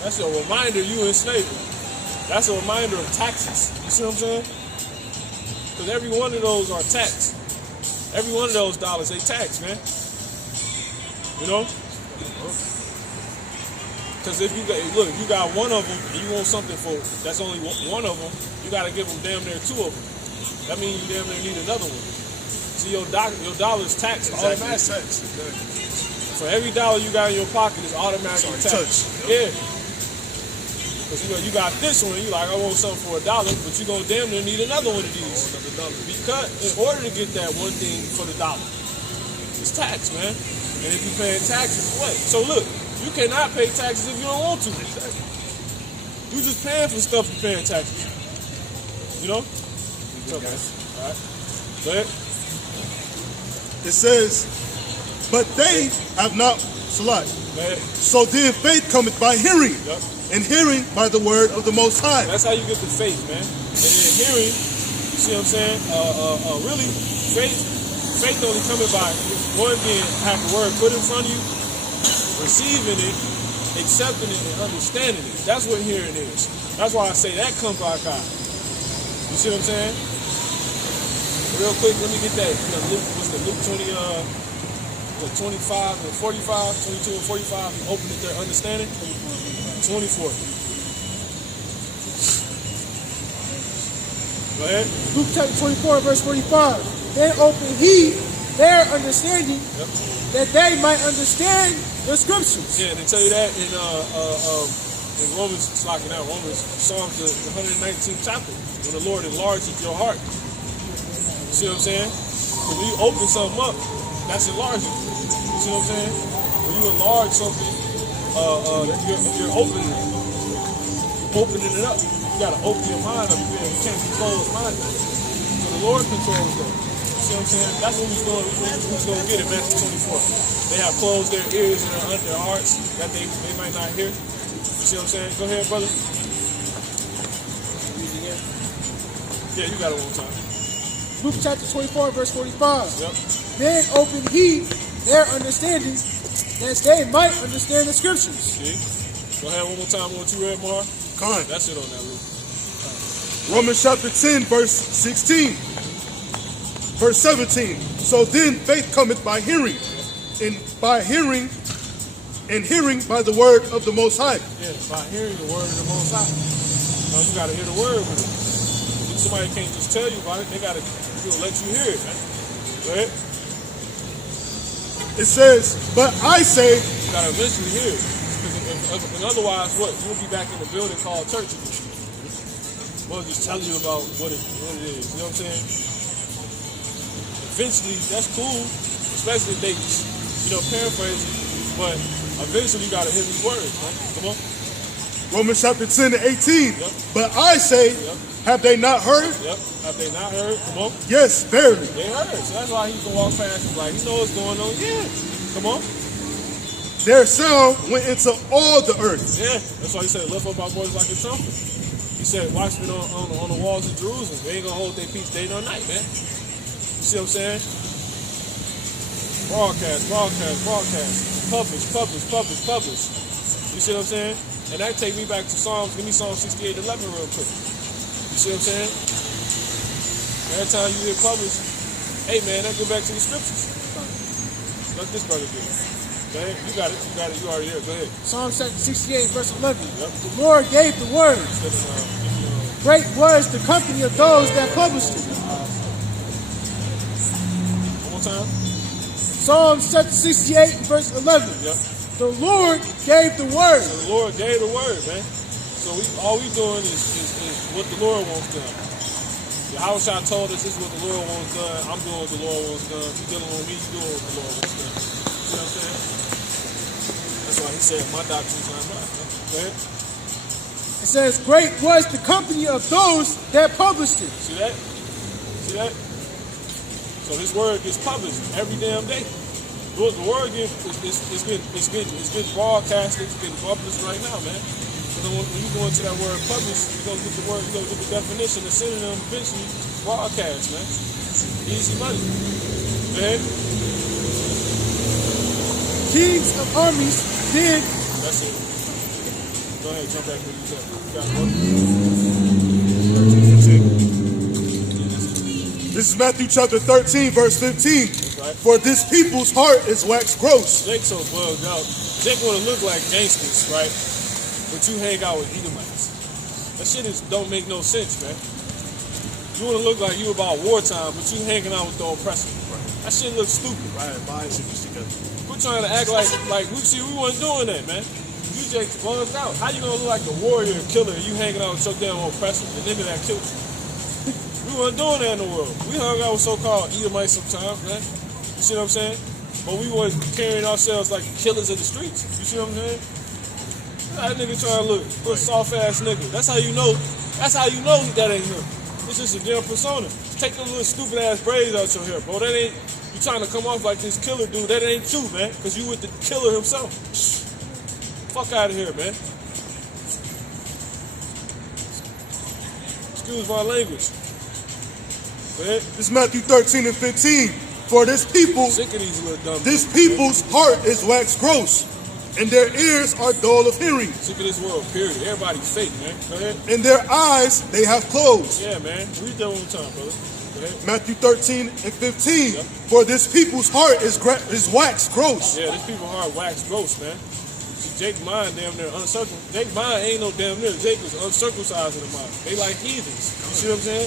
That's a reminder you in slavery. That's a reminder of taxes. You see what I'm saying? Because every one of those are taxed. Every one of those dollars, they tax, man. You know? Because if you got one of them and you want something for, that's only one of them, you got to give them damn near two of them. That means you damn near need another one. See, your dollar's taxed automatically. So every dollar you got in your pocket is automatically taxed. Yeah. Because you got this one, you like, I want something for $1, but you gonna damn near need another one of these. Because in order to get that one thing for the dollar, it's tax, man. And if you paying taxes, what? So look, you cannot pay taxes if you don't want to. You just paying for stuff you're paying taxes. You know? Okay. All right. Go ahead. It says, but they have not Salat. So then faith cometh by hearing, and hearing by the word of the Most High. That's how you get the faith, man. And then hearing, you see what I'm saying? Really, faith only coming by one being have the word put in front of you, receiving it, accepting it, and understanding it. That's what hearing is. That's why I say that comes by God. You see what I'm saying? Real quick, let me get that. Luke 20, 25 and 45, 22 and 45. Open it there, understanding. 24. Go ahead. Luke chapter 24, verse 45. Then opened he their understanding, that they might understand the scriptures. Yeah, they tell you that in Romans, it's like in that Romans, Psalms, the 119th chapter, when the Lord enlarges your heart. You see what I'm saying? When you open something up, that's enlarging. You see what I'm saying? When you enlarge something, you're opening it up. You gotta open your mind up. You can't be closed-minded. So the Lord controls that. You see what I'm saying? That's what we're going to get in Matthew 24. They have closed their ears and their hearts that they might not hear. You see what I'm saying? Go ahead, brother. Yeah, you got it one time. Luke chapter 24, verse 45. Yep. Then opened he their understanding, that they might understand the scriptures. See? Go ahead one more time. What you read, Mar? Con. That's it on that, Luke. Romans chapter 10, verse 16. Verse 17. So then faith cometh by hearing, and hearing by the word of the Most High. Yeah, by hearing the word of the Most High. Now you got to hear the word with it. Somebody can't just tell you about it. They got to let you hear it, man. Go ahead. It says, but I say, you got to eventually hear it. And otherwise, what? You'll be back in the building called church again. We'll just tell you about what it is. You know what I'm saying? Eventually, that's cool. Especially if they, paraphrase it. But eventually, you got to hear these words, man. Come on. Romans chapter 10 and 18. Yep. But I say, have they not heard? Yep. Have they not heard? Come on. Yes, verily. They heard. So that's why he can walk past and like, he knows what's going on. Yeah. Come on. Their sound went into all the earth. Yeah. That's why he said, lift up our voice like a trumpet. He said, watchmen on the walls of Jerusalem. They ain't going to hold their peace day nor night, man. You see what I'm saying? Broadcast. Publish. You see what I'm saying? And that take me back to Psalms. Give me Psalm 68:11 real quick. You see what I'm saying? Every time you hear publish, hey man, that go back to the scriptures. Let this brother do it. Go ahead. You got it. You already there. Go ahead. Psalm 68, verse 11. Yep. The Lord gave the word. Great was the company of those that published it. One more time. Psalm 68, verse 11. Yep. The Lord gave the word. So the Lord gave the word, man. So all we doing is what the Lord wants done. Yahushua told us this is what the Lord wants done. I'm doing what the Lord wants done. You dealing with me, you doing what the Lord wants done. You see what I'm saying? That's why he said my doctrine is not mine. Go ahead. It says, great was the company of those that published it. See that? So this word gets published every damn day. The word gets broadcasted, it's getting published right now, man. So then when you go into that word publish, you go get the word, you go get the definition, the synonym, eventually broadcast, man. Easy money. Go ahead. Kings of armies did. That's it. Go ahead, jump back to what you said. You got This is Matthew chapter 13, verse 15. Right. For this people's heart is waxed gross. Jake so bugged out. Jake want to look like gangsters, right? But you hang out with Edomites. That shit don't make no sense, man. You want to look like you about wartime, but you hanging out with the oppressor. Right. That shit looks stupid. Right, together. We're trying to act like we wasn't doing that, man. You Jake bugged out. How you gonna look like a warrior killer and you hanging out with your damn oppressor, the nigga that killed you? We weren't doing that in the world. We hung out with so-called Edomites sometimes, man. You see what I'm saying? But we weren't carrying ourselves like killers of the streets. You see what I'm saying? That nigga trying to look soft ass nigga. That's how you know that ain't him. It's just a damn persona. Take them little stupid ass braids out your hair, bro. That ain't you trying to come off like this killer dude. That ain't you, man. Cause you with the killer himself. Fuck out of here, man. Excuse my language. Go ahead. This is Matthew 13 and 15. For this people, Sick of these little dumb this people, people's heart is waxed gross, and their ears are dull of hearing. Sick of this world, period. Everybody fake, man. Go ahead. In their eyes they have closed. Yeah, man. Read that one more time, brother. Go ahead. Matthew 13 and 15. Yep. For this people's heart is waxed gross. Yeah, this people hard wax gross, man. See, Jake mind damn near uncircumcised. Jake mind ain't no damn near. Jake was uncircumcised in the mind. They like heathens. You see what I'm saying?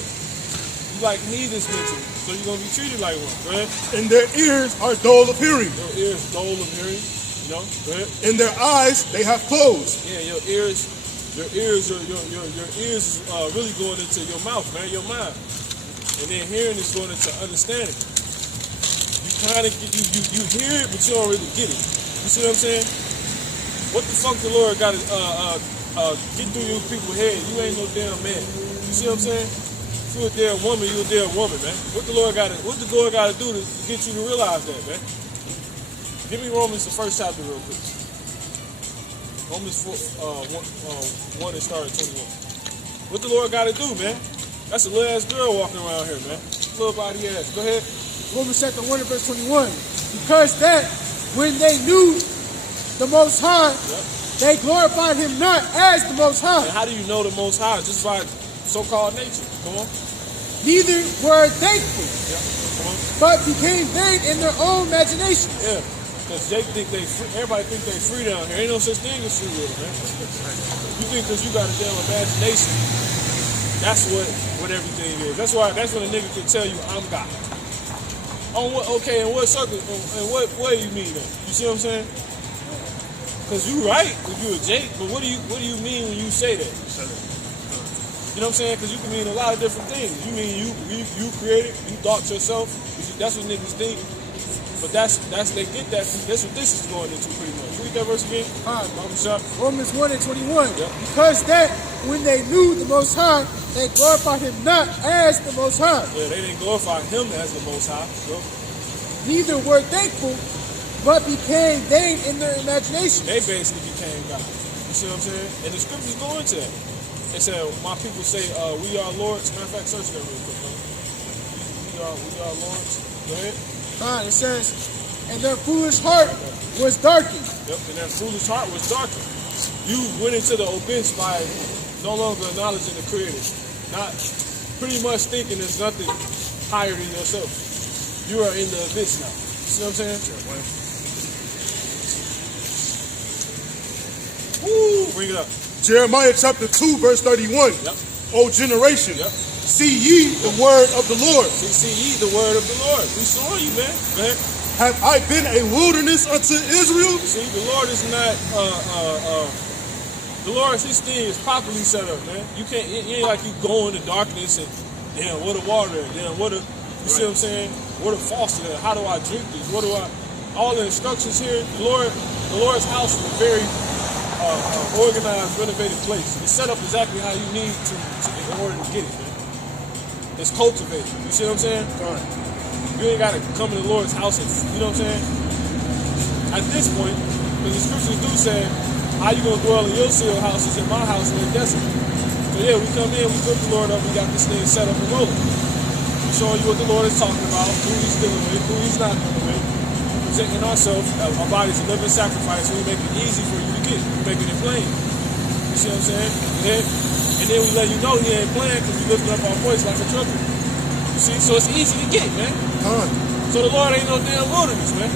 You like heathens mentally, so you're gonna be treated like one, go ahead. And their ears are dull of hearing. Your ears dull of hearing, you know, go ahead. In their eyes they have closed. Yeah, your ears really going into your mouth, man, your mind. And then hearing is going into understanding. You kind of you hear it, but you don't really get it. You see what I'm saying? What the fuck the Lord got to get through your people's head? You ain't no damn man. You see what I'm saying? If you a damn woman, you a damn woman, man. What the Lord got to do to get you to realize that, man? Give me Romans, the first chapter, real quick. Romans 1 and start at 21. What the Lord got to do, man? That's a little ass girl walking around here, man. Little body ass. Go ahead. Romans chapter 1 and verse 21. Because that when they knew the Most High, they glorified him not as the Most High. And how do you know the Most High? Just by so-called nature. Come on. Neither were thankful, Yeah. Come on. but became vain in their own imagination. Yeah. Because Jake think everybody think they free down here. Ain't no such thing as free will, man. You think because you got a damn imagination, that's what everything is. That's when a nigga can tell you, I'm God. On what, okay, in what circle, in what way you mean that? You see what I'm saying? Because you right if you a Jake, but what do you mean when you say that? You know what I'm saying? Because you can mean a lot of different things. You mean you created, you thought yourself. That's what niggas think. But they get that. That's what this is going into pretty much. Read that verse again. Romans 1 and 21. Yep. Because that when they knew the Most High, they glorified him not as the Most High. Yeah, they didn't glorify him as the Most High. So Neither were thankful, but became vain in their imagination. they basically became God. You see what I'm saying? And the scriptures go into that. They said, my people say, we are lords. Matter of fact, search that real quick, man. We are lords. Go ahead. It says, and their foolish heart was darkened. Yep, and that foolish heart was darkened. You went into the abyss by no longer acknowledging the Creator, not pretty much thinking there's nothing higher than yourself. You are in the abyss now. You see what I'm saying? Woo! Bring it up. Jeremiah chapter 2, verse 31. Yep. O generation, Yep. see ye the word of the Lord. See ye the word of the Lord. We saw you, man. Go ahead. Have I been a wilderness unto Israel? See, the Lord is not, the Lord, his thing is properly set up, man. You can't, it ain't like you go in the darkness and, damn, what a water, damn, what a, you see what I'm saying? What a faucet, how do I drink this? What do I, all the instructions here, the Lord's house is a very organized, renovated place. It's set up exactly how you need to in order to get it, man. It's cultivated, you see what I'm saying? You ain't got to come to the Lord's house and, you know what I'm saying? At this point, because the scriptures do say, how you going to dwell in your seal houses in my house in the desert? So yeah, we come in, we put the Lord up, we got this thing set up and rolling. We're showing you what the Lord is talking about, who he's dealing with, who he's not dealing with. Presenting ourselves, our bodies a living sacrifice, so we make it easy for you to get. We making it plain. You see what I'm saying? And then we let you know he ain't playing because we lifting up our voice like a trumpet. You see? So it's easy to get, man. So the Lord ain't no damn wilderness, man.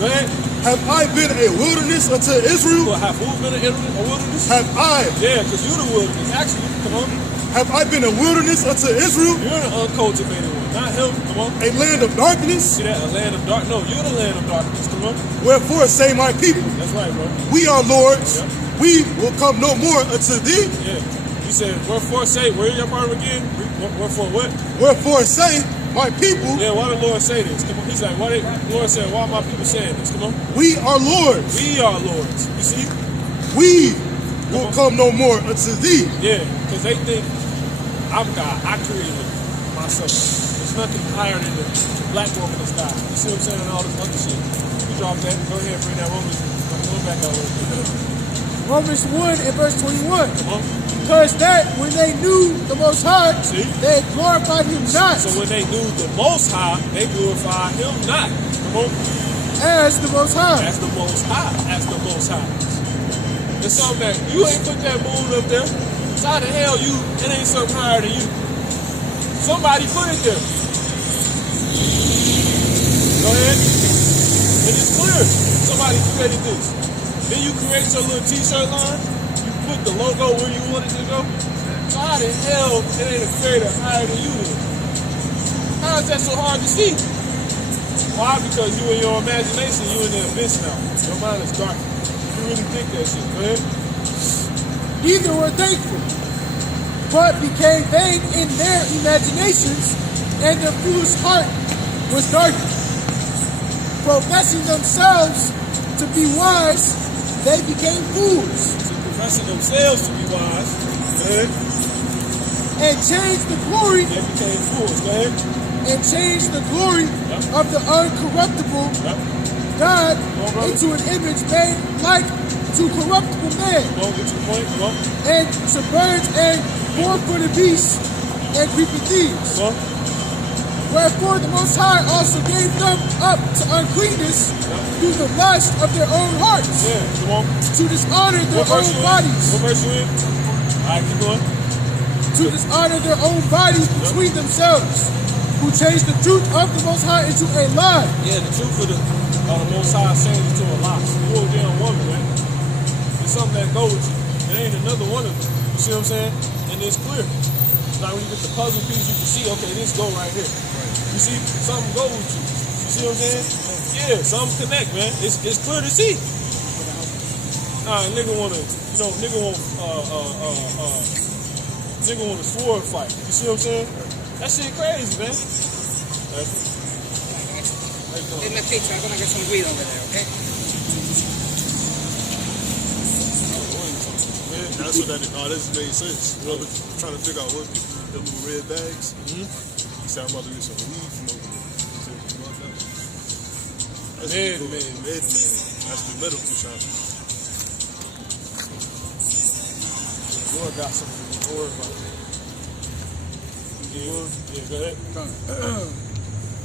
Go ahead. Have I been a wilderness unto Israel? Well, have who been a wilderness? Have I? Yeah, because you're the wilderness. Actually, come on. Have I been a wilderness unto Israel? You're the uncultivated one, not him. Come on. A land of darkness? See that? A land of dark. No, you're the land of darkness. Come on. Wherefore say my people, That's right, bro. we are lords, Yep. we will come no more unto thee. Yeah. He said, wherefore say, where is your part again? Wherefore what? Wherefore say my people, Yeah, why the Lord say this? Come on. He's like, why the Lord said, why are my people saying this? Come on. we are lords, We are lords. You see? we will come no more unto thee. Yeah, because they think I'm God. I created myself. There's nothing higher than the black woman is God. You see what I'm saying? And all this other shit. You drop that. Go ahead and bring that Romans. Go back out a little bit. Romans 1 and verse 21. Come on. Because that when they knew the Most High, See? they glorified him not So when they knew the Most High, they glorified Him not. Come on. as the Most High. As the Most High. As the Most High. It's something that you ain't put that moon up there. So how the hell it ain't something higher than you? Somebody put it there. Go ahead. And it's clear. Somebody created this. Then you create your little t-shirt line. You put the logo where you want it to go. So how the hell it ain't a creator higher than you then? How is that so hard to see? Why? Because you in your imagination, you in the abyss now. Your mind is dark. You really think that shit. Go ahead. Neither were thankful, but became vain in their imaginations, and their foolish heart was darkened. Professing themselves to be wise, they became fools, Professing themselves to be wise. Go ahead. and changed the glory They became fools. Go ahead. Yep. of the uncorruptible Yep. God Come on, brother. into an image made like to corruptible man, Come on, get to the point. Come on. and to birds and four-footed beasts and creeping thieves. Come on. Wherefore the Most High also gave them up to uncleanness through the lust of their own hearts, Yeah, come on. to dishonor their What verse own you in? bodies, What verse you in? All right, keep going. to dishonor their own bodies between themselves, who changed the truth of the Most High into a lie, Yeah, the truth of the Most High saying it to a lie. You a damn woman, man. It's something that goes with you. There ain't another one of them. You see what I'm saying? And it's clear. Like when you get the puzzle piece, you can see, okay, this go right here. You see, something go with you. You see what I'm saying? Yeah, something connect, man. It's clear to see. Nigga wanna, nigga want a sword fight. You see what I'm saying? That shit crazy, man. In the picture, I'm gonna get some weed over there, okay? That's what this made sense. You know, trying to figure out what the little red bags. He said, I'm about to get some weed from over there. Med man. That's the medical shop. Lord got something to worry about. Yeah, go ahead.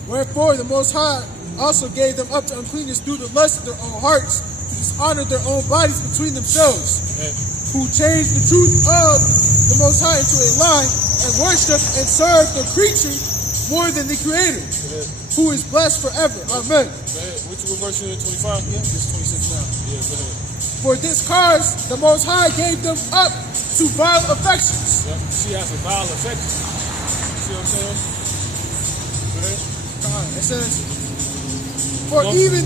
wherefore the Most High also gave them up to uncleanness through the lust of their own hearts, to dishonor their own bodies between themselves, who changed the truth of the Most High into a lie, and worshiped and served the creature more than the Creator, who is blessed forever. Amen. Which verse in 25? Yeah, it's 26 now. Yeah, go ahead. For this cause the Most High gave them up to vile affections. Yep. She has a vile affection. See what I'm saying? Go ahead. It says, for even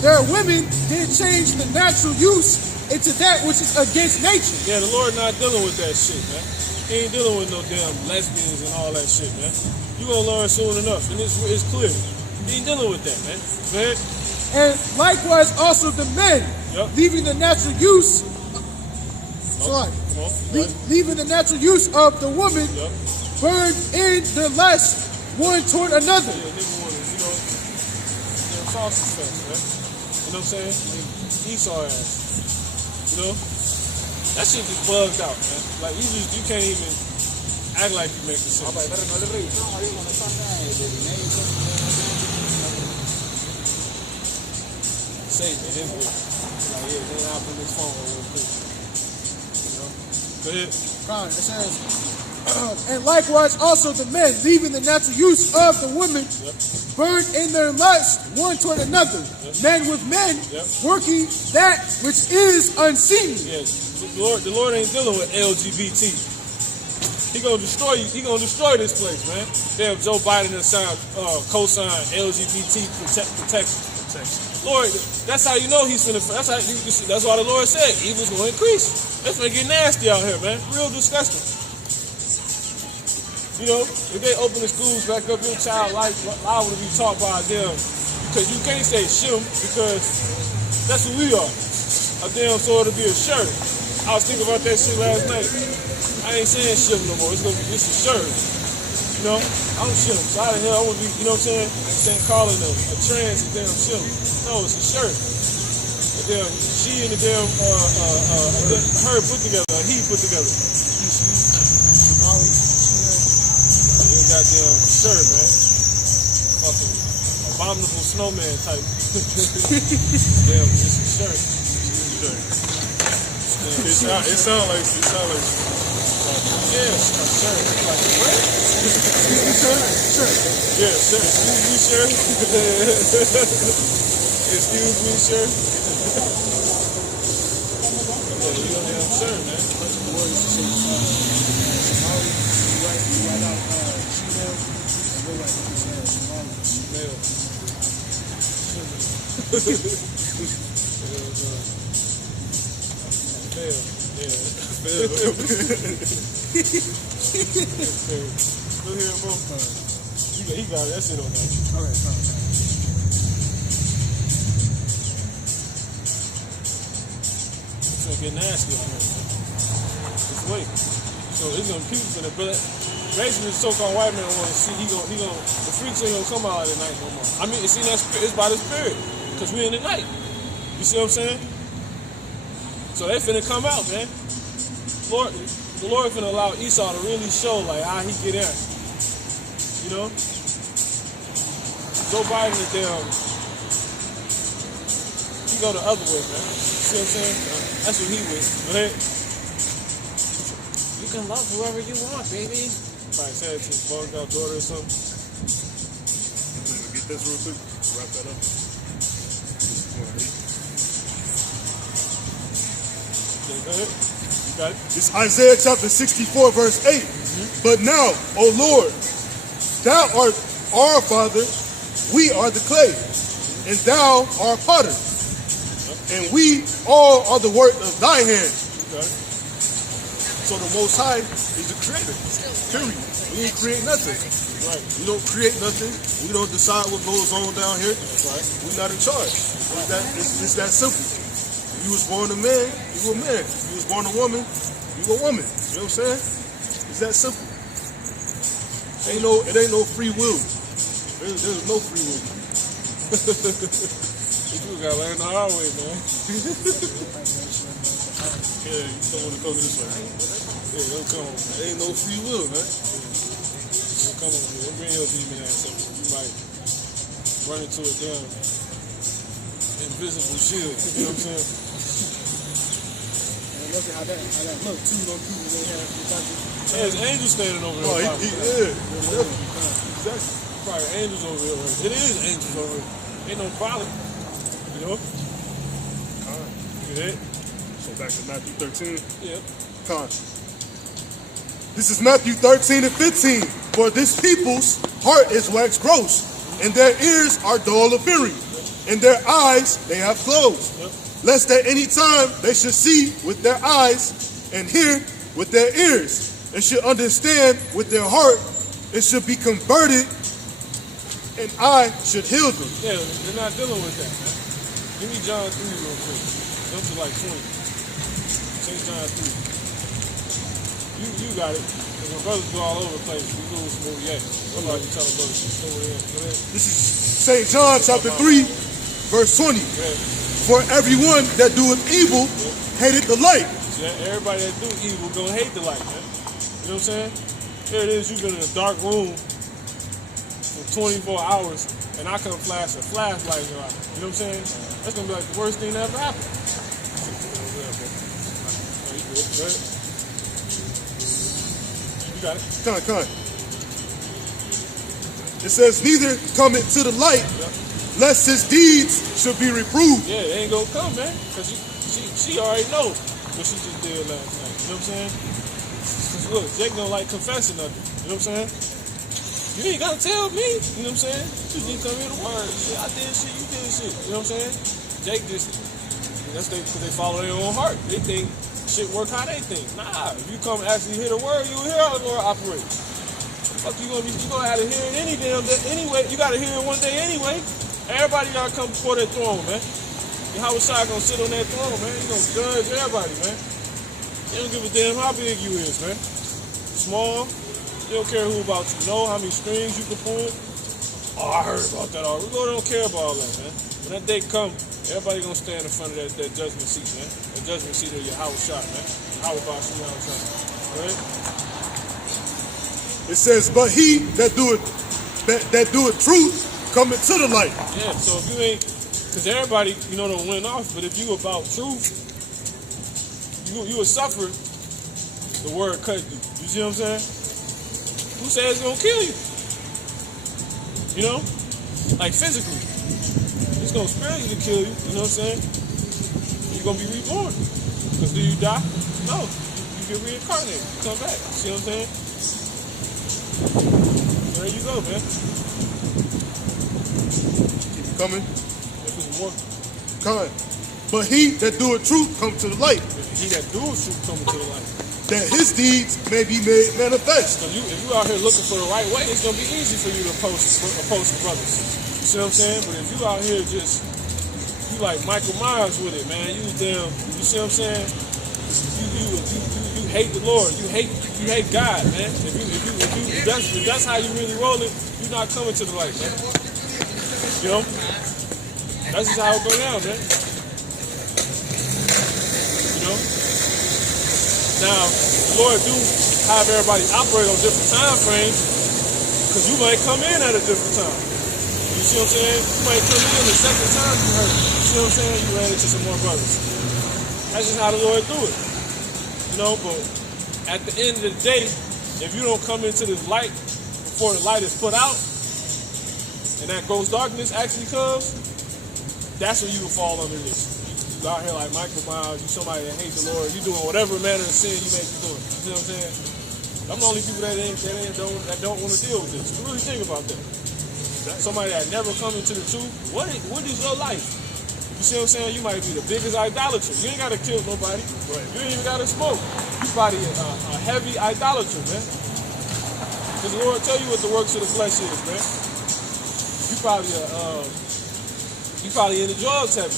their women did change the natural use into that which is against nature. Yeah, the Lord not dealing with that shit, man. He ain't dealing with no damn lesbians and all that shit, man. You gonna learn soon enough, and it's clear. He ain't dealing with that, man. Go ahead. And likewise also the men, leaving the natural use, leaving the natural use of the woman, burned in their lust one toward another. Yeah, nigga wanna, sausage fest, man. You know what I'm saying? Esau ass. You know? That shit just bugged out, man. Like, you can't even act like you make the sense. Say it, it is weird. Like, yeah, then I'll put this phone real quick. You know? Go ahead. It says, and likewise also the men, leaving the natural use of the women, burned in their lust one toward another, men with men, working that which is unseemly. Yes. The Lord ain't dealing with LGBT. He gonna destroy you. He gonna destroy this place, man. Damn, Joe Biden has co-signed LGBT protection. Lord, that's how you know he's finna. That's why the Lord said evil's gonna increase. It's gonna get nasty out here, man. Real disgusting. You know, if they open the schools back up, your child liable to be taught by them. Because you can't say shim, because that's who we are. A damn sword to be a shirt. I was thinking about that shit last night. I ain't saying shim no more. It's a shirt. You know, I'm shim. So how the hell I want to be, you know what I'm saying? Calling a trans a damn shim. No, it's a shirt. A damn, she and the damn, her put together, a he put together. Goddamn shirt, man. Fucking abominable snowman type. Damn, it's a shirt. It sounds like yeah, a shirt. Like what? Shirt. Yeah, shirt. Excuse me, shirt. Excuse me, shirt. Yeah, you don't have a shirt, man. Look here, bro. He got that shit on there. Okay, It's gonna get nasty on here. Just wait. So it's gonna people in the black. Basically, the so-called white man want to see. The freaks ain't gonna come out at night no more. I mean, see that it's by the spirit, cause we in the night. You see what I'm saying? So they finna come out, man. The Lord finna allow Esau to really show like how he get in. You know? Joe Biden is damn. He go the other way, man. See what I'm saying? That's what he with. But you can love whoever you want, baby. Probably said it to his bugged out daughter or something. Get this real quick. Wrap that up. Okay, go ahead. You got it? It's Isaiah chapter 64, verse 8. But now, O Lord, thou art our Father, we are the clay, and thou art potter, and we all are the work of thy hand. Okay. So the Most High is the creator, period. We ain't create nothing. Right. We don't create nothing. We don't decide what goes on down here. Right. We're not in charge. It's that simple. If you was born a man, you a man. If you was born a woman, you a woman. You know what I'm saying? It's that simple. It ain't no free will. There's no free will. You gotta learn the hard way, man. Yeah, you don't want to come this way. Yeah, don't come on. There ain't no free will, man. Don't come on, man. Don't bring your demon ass up. You might run into a damn invisible shield. You know what I'm saying? And look at how that look. Two little people they have. Yeah, there's angels standing over there. Oh, exactly. Probably angels over here. Right? It is angels over here. Ain't no problem. You know? Yeah. So back to Matthew 13. Yeah. Con. This is Matthew 13 and 15. For this people's heart is waxed gross, and their ears are dull of hearing, and their eyes they have closed. Yep. Lest at any time they should see with their eyes, and hear with their ears, and should understand with their heart, and should be converted, and I should heal them. Yeah, they're not dealing with that, man. Give me John 3 real quick. Jump to like 20. St. John 3. You got it. Because my brothers go all over the place. We lose where we at. Somebody tell the brothers to go ahead. This is St. John chapter 3, verse 20. Yeah. For everyone that doeth evil hateth the light. See, everybody that do evil gonna hate the light, man. You know what I'm saying? Here it is, you've been in a dark room for 24 hours, and I come flash a flashlight in your eye. You know what I'm saying? That's gonna be like the worst thing that ever happened. You got it. Con. It says, neither come into the light, lest his deeds should be reproved. Yeah, they ain't gonna come, man, because she already know what she just did last night. You know what I'm saying? Because look, Jake don't like confessing nothing. You know what I'm saying? You ain't gotta tell me. You know what I'm saying? You just need to come here to word. Shit, I did shit, you did shit. You know what I'm saying? Jake just, that's because they follow their own heart. They think shit work how they think. Nah, if you come actually hear the word, you will hear how the Lord operates. Fuck, you gonna have to hear it any damn day anyway. You gotta hear it one day anyway. Everybody gotta come before that throne, man. Yahweh Shai gonna sit on that throne, man. He gonna judge everybody, man. He don't give a damn how big you is, man. Small. He don't care who about you know, how many strings you can pull. Oh, I heard about that already. We don't care about all that, man. When that day come, everybody gonna stand in front of that judgment seat, man. The judgment seat of Yahweh Shai, man. Yahweh Shai. Right? It says, but he that doeth truth cometh to the light. Yeah, so if you ain't, because everybody, don't win off, but if you about truth, you will suffer the word cut you. You see what I'm saying? Who says it's gonna kill you? You know? Like physically. It's gonna spiritually kill you, you know what I'm saying? You're gonna be reborn. Because do you die? No. You get reincarnated. You come back. See what I'm saying? There you go, man. Keep it coming. If it's more. Con. But he that doeth truth come to the light. He that doeth truth come to the light. That his deeds may be made manifest. So if you out here looking for the right way, it's gonna be easy for you to oppose the brothers. You see what I'm saying? But if you out here you like Michael Myers with it, man. You damn. You see what I'm saying? You hate the Lord. You hate God, man. If that's how you really rolling, you're not coming to the light, man. You know? That's just how it go down, man. You know? Now, the Lord do have everybody operate on different time frames, because you might come in at a different time. You see what I'm saying? You might come in the second time you heard it. You see what I'm saying? You ran into some more brothers. That's just how the Lord do it. You know, but at the end of the day, if you don't come into this light before the light is put out, and that gross darkness actually comes, that's when you will fall under this. You out here like Michael Myers, you somebody that hates the Lord, you doing whatever manner of sin you may be doing. You see what I'm saying? I'm the only people that don't want to deal with this. You really think about that. Somebody that never come into the truth, what is your life? You see what I'm saying? You might be the biggest idolater. You ain't got to kill nobody. Right. You ain't even got to smoke. You probably a heavy idolater, man. Because the Lord tell you what the works of the flesh is, man. You probably in the drugs heavy.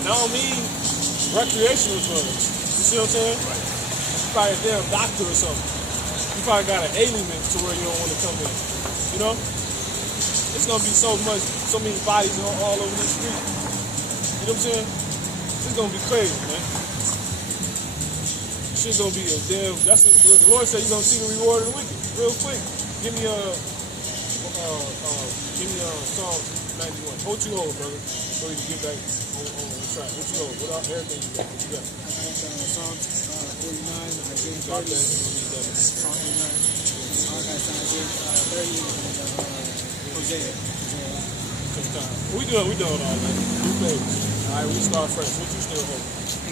And I don't mean recreational drugs. You see what I'm saying? Right. You probably a damn doctor or something. You probably got an ailment to where you don't want to come in. You know? It's gonna be so many bodies all over the street. You know what I'm saying? It's gonna be crazy, man. Shit's gonna be a damn. That's what the Lord said. You're gonna see the reward of the wicked real quick. Give me Give me Psalm 91. What you hold, brother? So we can get back on track. What you hold? What all, everything you got? What you got? I got Psalm 49, Isaiah Drop 30, that. You don't need that. Psalm 89. I got Isaiah 30 and Hosea. We doing all that. New page. All right, we start fresh. What you still hold?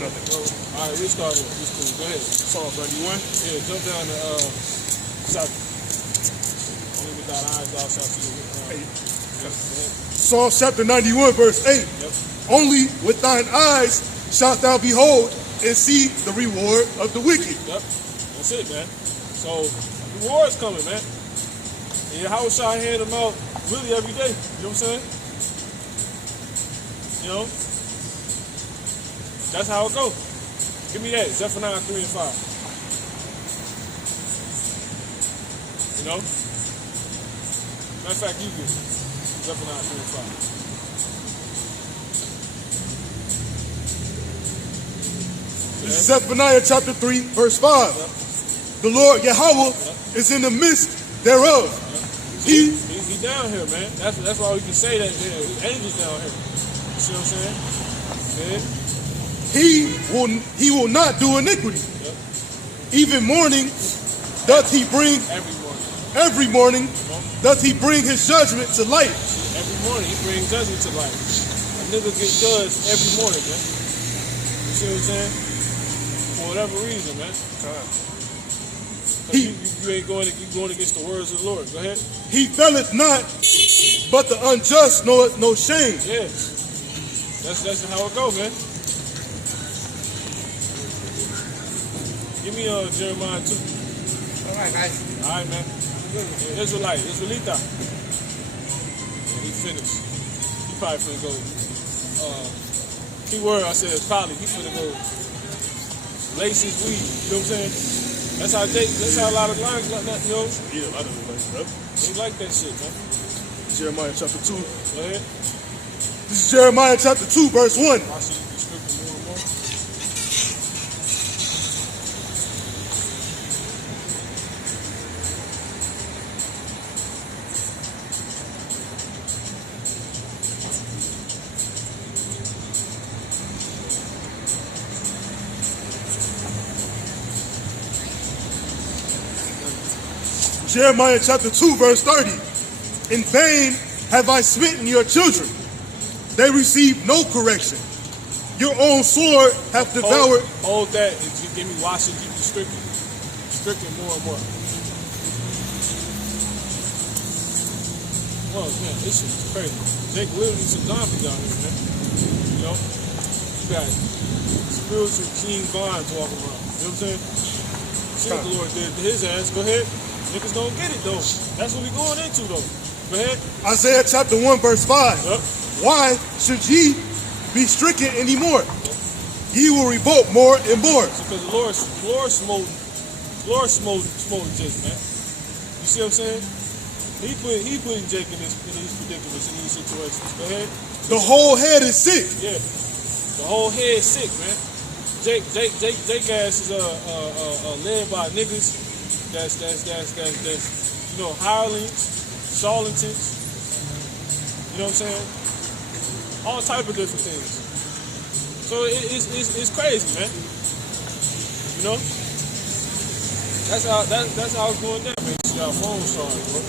Nothing. All right, we start here. It's cool. Go ahead. Psalm 91. Yeah, jump down to 7. Only without eyes thou shalt see the Psalm chapter 91, verse 8. Yep. Only with thine eyes shalt thou behold and see the reward of the wicked. Yep. That's it, man. So, reward's coming, man. And your house shall hand them out really every day. You know what I'm saying? You know? That's how it goes. Give me that. Zephaniah 3 and 5. You know? Matter of fact, you get it. Zephaniah 3 and 5. This is Zephaniah chapter 3, verse 5. The Lord Yahweh is in the midst thereof. He down here, man. That's why we can say that. Yeah, his angels down here. You see what I'm saying? Yeah. He will not do iniquity. Even morning doth he bring. Every morning doth he bring his judgment to light. Every morning he brings judgment to light. A nigga get judged every morning, man. You see what I'm saying? For whatever reason, man. You ain't going against the words of the Lord. Go ahead. He faileth not, but the unjust knoweth no shame. Yeah. That's how it go, man. Give me Jeremiah 2. All right, guys. All right, man. Israelite, Israelita. Yeah, he finished. He probably finna go. Key word I said probably. He finna go lace his weed. You know what I'm saying? That's how a lot of lines like that, you know? Yeah, a lot of them like that. They like that shit, man. Jeremiah chapter 2. Go ahead. This is Jeremiah chapter 2, verse 1. Watch you be scripting more and more. Jeremiah chapter 2, verse 30. In vain have I smitten your children. They receive no correction. Your own sword hath devoured. Hold that and you give me watch and keep you stricken. Stricken more and more. Oh man, this shit is crazy. Jake literally some zombies out here, man. You know? You got spiritual King Vines walking around. You know what I'm saying? See what the Lord did to his ass. Go ahead. Niggas don't get it though. That's what we going into though. Go ahead. Isaiah chapter 1, verse 5. Yep. Why should ye be stricken anymore? Ye will revolt more and more. Because the Lord smote Jake, man. You see what I'm saying? He putting Jake in these predicaments, in these situations. Go ahead. The whole head is sick. Yeah. The whole head sick, man. Jake ass is led by niggas that's you know, hirelings, charlatans, you know what I'm saying? All type of different things. So it's crazy, man. You know? That's how it's going down, man. See our phone starting, bro.